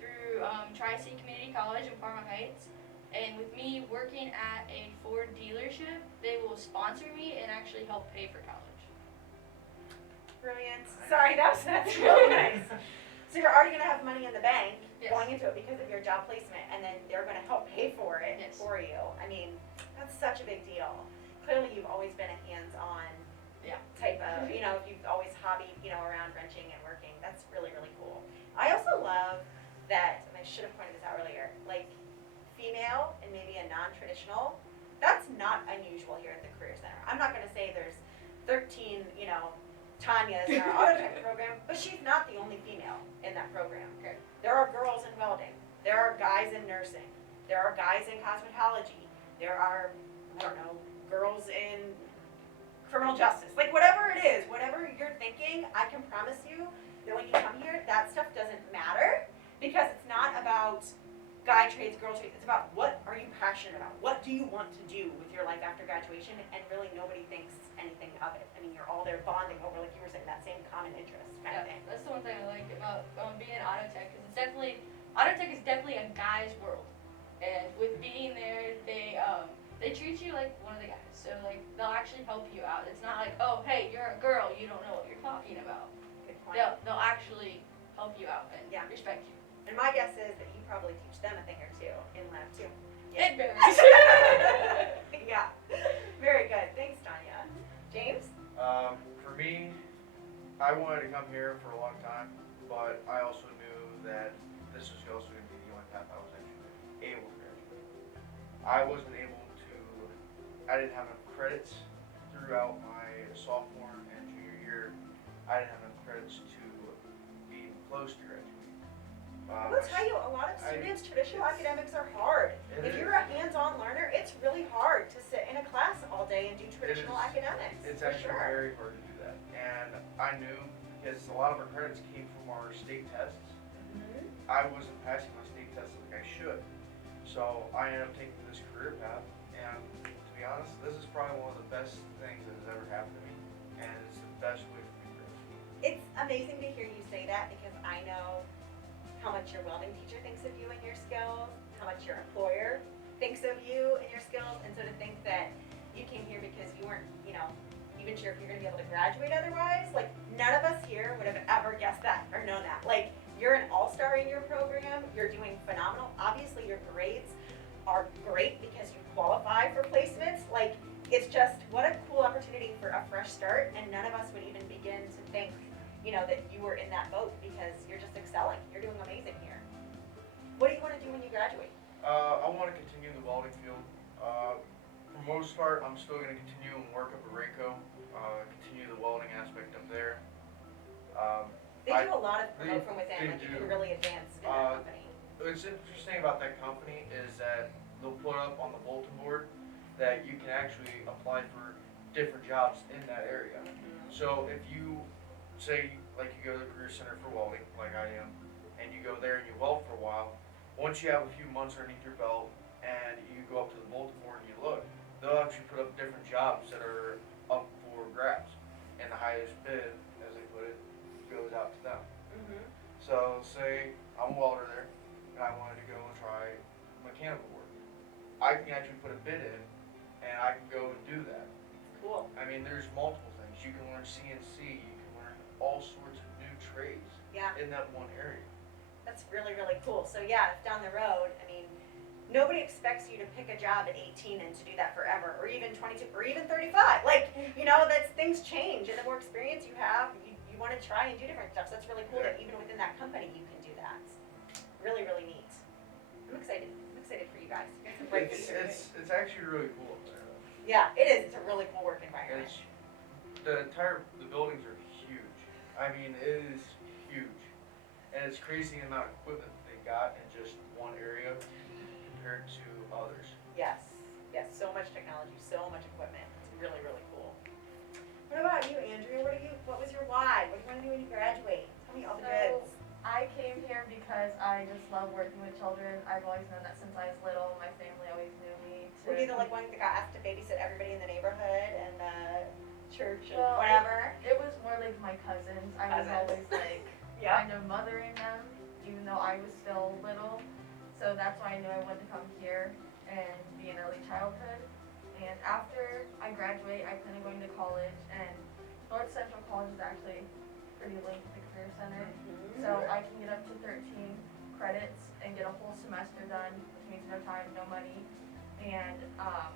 through Tri-City Community College in Parma Heights. And with me working at a Ford dealership, they will sponsor me and actually help pay for college. Brilliant. Sorry, that's really nice. So you're already going to have money in the bank going into it because of your job placement, and then they're going to help pay for it for you. I mean, that's such a big deal. Clearly, you've always been a hands-on type of, if you've always hobbied, around wrenching and working. That's really, really cool. I also love that, and I should have pointed this out earlier, female and maybe a non-traditional 13, you know, Tanya's in our auto tech program, but she's not the only female in that program. Okay. There are girls in welding. There are guys in nursing. There are guys in cosmetology. There are, I don't know, girls in criminal justice. Like whatever it is, whatever you're thinking, I can promise you that when you come here, that stuff doesn't matter because it's not about guy trades, girl trades. It's about what are you passionate about? What do you want to do with your life after graduation? And really nobody thinks anything of it. I mean, you're all there bonding over, like you were saying, that same common interest kind of Yeah, thing. that's the one thing I like about being in auto tech, because auto tech is definitely a guy's world, and with being there, they treat you like one of the guys. So like they'll actually help you out. It's not like, oh hey, you're a girl, you don't know what you're talking about. Good point. They'll actually help you out and Yeah. respect you. And my guess is that you probably teach them a thing or two in lab too. It varies. Yeah. Very good. Thanks, Tanya. James? For me, I wanted to come here for a long time, but I also knew that this was also going to be the only path I was actually able to graduate. I wasn't able to, I didn't have enough credits throughout my sophomore and junior year. I didn't have enough credits to be close to graduating. I will tell you, a lot of students, traditional academics are hard. If you're a hands-on learner, it's really hard to sit in a class all day and do traditional academics. It's for actually sure. very hard to do that. And I knew because a lot of our credits came from our state tests. Mhm. I wasn't passing my state tests like I should. So I ended up taking this career path. And to be honest, this is probably one of the best things that has ever happened to me. And it's the best way for me to graduate. It's amazing to hear you say that because I know how much your welding teacher thinks of you and your skills, how much your employer thinks of you and your skills, and so to think that you came here because you weren't, you know, even sure if you're going to be able to graduate otherwise, like none of us here would have ever guessed that or known that. Like you're an all-star in your program, you're doing phenomenal. Obviously your grades are great because you qualify for placements. Like it's just what a cool opportunity for a fresh start, and none of us would even begin to think, you know, that you were in that boat because you're just excelling. You're doing amazing here. What do you want to do when you graduate? I want to continue the welding field. For most part, I'm still going to continue and work up at Rayco, continue the welding aspect up there. They do a lot of promote from within, they like you do. can really advance in that company. What's interesting about that company is that they'll put up on the bulletin board that you can actually apply for different jobs in that area. So if you say, like you go to the career center for welding, like I am, and you go there and you weld for a while, once you have a few months underneath your belt and you go up to the bulletin board and you look, they'll actually put up different jobs that are up for grabs. And the highest bid, as they put it, goes out to them. So say I'm a welder there and I wanted to go and try mechanical work. I can actually put a bid in and I can go and do that. Cool. I mean, there's multiple things. You can learn CNC, you can learn all sorts of new trades Yeah, in that one area. that's really, really cool. So yeah, if down the road, I mean, nobody expects you to pick a job at 18 and to do that forever, or even 22, or even 35. Like, you know, that's things change, and the more experience you have, you want to try and do different stuff. So that's really cool that even within that company you can do that. Really, really neat. I'm excited. I'm excited for you guys. You guys are bright future. It's actually really cool up there. Yeah, it is. It's a really cool work environment. It's, the buildings are huge. I mean, it is huge. And it's crazy the amount of equipment they got in just one area compared to others. Yes, yes, so much technology, so much equipment. It's really, really cool. What about you, Andrea? What was your why? What do you want to do when you graduate? Tell me all the goods. I came here because I just love working with children. I've always known that since I was little. My family always knew me. Were you the one that got asked to babysit everybody in the neighborhood and the church and Well, whatever? It was more like my cousins. I was Cousins. always like Yeah. kind of mothering them, even though I was still little. So that's why I knew I wanted to come here and be in early childhood. And after I graduate, I plan on going to college. And North Central College is actually pretty linked with the Career Center. So I can get up to 13 credits and get a whole semester done, which means no time, no money. And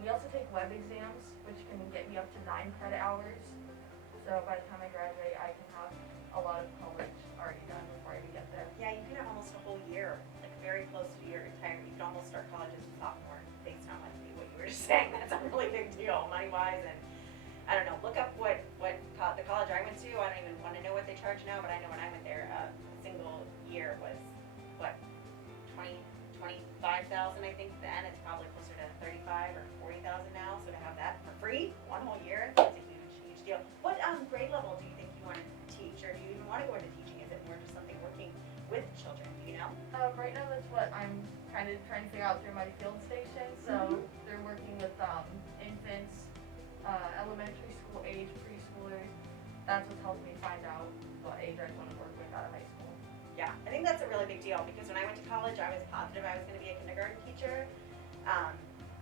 we also take web exams, which can get me up to 9 credit hours. So by the time I graduate, I can have a lot of college already done before I even get there. Yeah, you can have almost a whole year, like very close to your retirement. You can almost start college as a sophomore, based on what you were just saying. That's a really big deal, money-wise, and I don't know. Look up what charge now, but I know when I went there, a single year was, what, 25,000, I think then. It's probably closer to 35 or 40,000 now. So to have that for free, one whole year, that's a huge, huge deal. What grade level do you think you want to teach, or do you even want to go into teaching? Is it more just something working with children? Do you know? Right now, that's what I'm kind of trying to figure out through my field station. So they're working with infants, elementary school age, preschoolers. That's what's helped me find out what age I want to work with out of high school. Yeah, I think that's a really big deal because when I went to college, I was positive I was going to be a kindergarten teacher.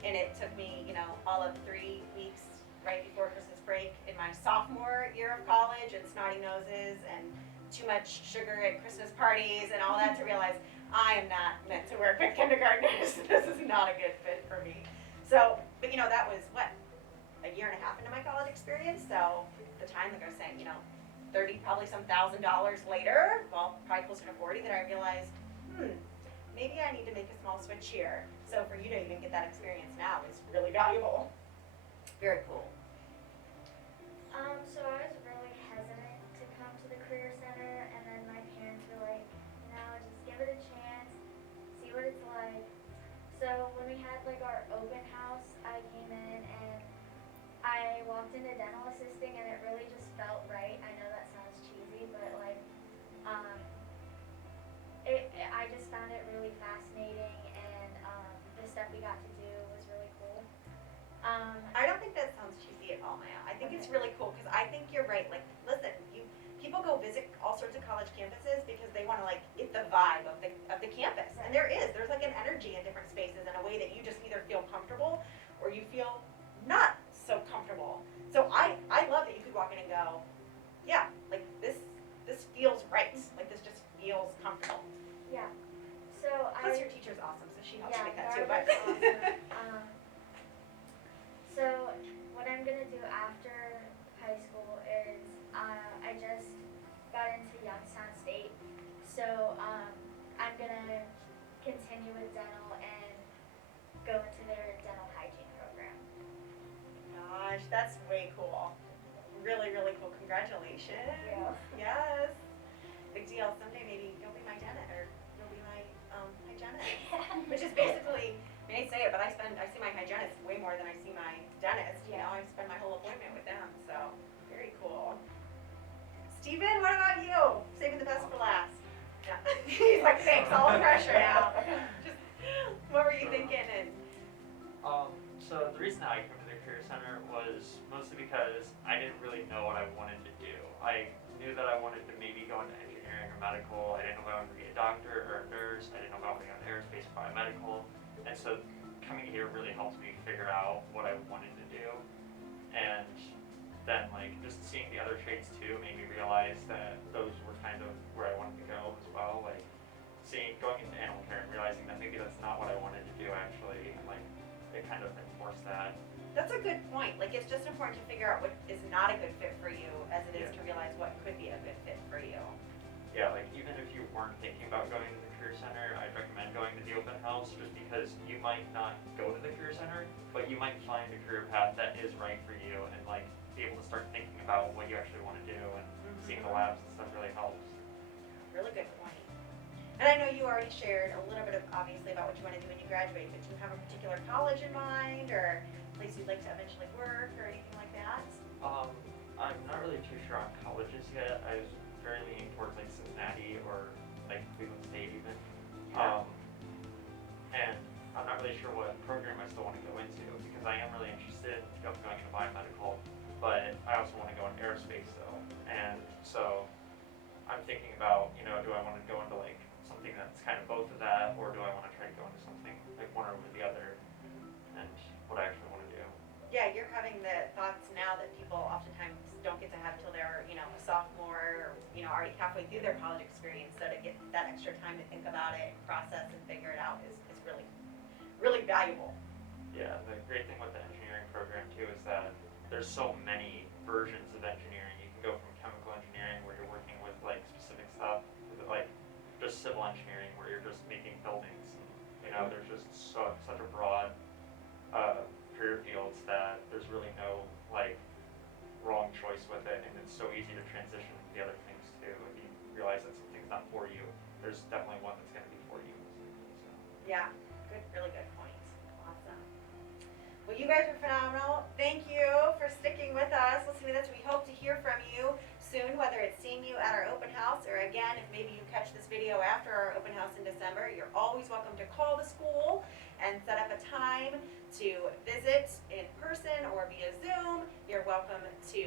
And it took me, all of 3 weeks right before Christmas break in my sophomore year of college and snotty noses and too much sugar at Christmas parties and all that to realize I am not meant to work with kindergartners. This is not a good fit for me. So, but that was what, a year and a half into my college experience. So the time, like I was saying, 30, probably some $1,000 later, well, probably closer to 40, that I realized, maybe I need to make a small switch here. So for you to even get that experience now is really valuable. Very cool. So I was really hesitant to come to the Career Center, and then my parents were like, no, just give it a chance, see what it's like. So when we had like our open house, I came in and I walked into dental assisting, and it really just felt right. I know that sounds cheesy, but like, I just found it really fascinating, and the stuff we got to do was really cool. I don't think that sounds cheesy at all, Maya. I think it's really cool because I think you're right. Like, listen, people go visit all sorts of college campuses because they want to like get the vibe of the campus, and there's like an energy in different spaces in a way that you just either feel comfortable or you feel not so comfortable. So I love that you could walk in and go, yeah, like this feels right. Like this just feels comfortable. Yeah. So Plus your teacher's awesome, so she helps yeah, make that too. Barbara's But awesome. So what I'm gonna do after high school is I just got into Youngstown State, so I'm gonna continue with dental and go into their dental hygiene program. gosh, that's way cool. Really, really cool. Congratulations. Yeah. Yes. Big deal. Someday maybe you'll be my dentist, or you'll be my hygienist. Which is basically, I hate to say it, but I see my hygienist way more than I see my dentist. I spend my whole appointment with them. So very cool. Steven, what about you? Saving the best for last. Yeah. He's like, thanks, all the pressure now. Just, what were you thinking? And So the reason I came to the Career Center was mostly because I didn't really know what I wanted to do. I knew that I wanted to maybe go into engineering or medical. I didn't know if I wanted to be a doctor or a nurse. I didn't know if I wanted to go into aerospace or biomedical. And so coming here really helped me figure out what I wanted to do. And then like just seeing the other trades too made me realize that those were kind of where I wanted to go as well. Like going into animal care and realizing that maybe that's not what I wanted to do actually. And like it kind of enforced that. that's a good point. Like it's just important to figure out what is not a good fit for you as it is Yeah. to realize what could be a good fit for you. Yeah, like even if you weren't thinking about going to the Career Center, I'd recommend going to the open house just because you might not go to the Career Center, but you might find a career path that is right for you and like be able to start thinking about what you actually want to do, and seeing the labs and stuff really helps. Really good point. And I know you already shared a little bit of obviously about what you want to do when you graduate, but do you have a particular college in mind or place you'd like to eventually work or anything like that? I'm not really too sure on colleges yet. I was very leaning towards like Cincinnati or like Cleveland State even. And I'm not really sure what program I still want to go into because I am really interested in going into biomedical, but I also want to go into aerospace though. And so I'm thinking about, do I want to go into like something that's kind of both of that, or do I want to try to go into something like one over the other, and what I actually want to do. Yeah, you're having the thoughts now that people oftentimes don't get to have till they're, a sophomore or, already halfway through their college experience. So to get that extra time to think about it, process and figure it out is really, really valuable. Yeah, the great thing with the engineering program too is that there's so many versions of engineering. You can go from chemical engineering where you're working with like specific stuff, to like just civil engineering where you're just making buildings. And, there's just such a broad career fields that there's really no like wrong choice with it, and it's so easy to transition to the other things too. realize that something's not for you, there's definitely one that's gonna be for you. So. Yeah, good, really good point. Awesome. Well, you guys are phenomenal. Thank you for sticking with us, listening to this. We hope to hear from you soon, whether it's seeing you at our open house or again, if maybe you catch this video after our open house in December, you're always welcome to call the school and set up a time to visit in person or via Zoom. You're welcome to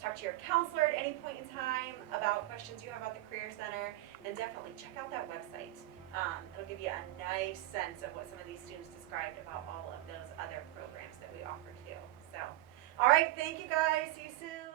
talk to your counselor at any point in time about questions you have about the Career Center, and definitely check out that website. It'll give you a nice sense of what some of these students described about all of those other programs that we offer too. So, all right, thank you guys. See you soon.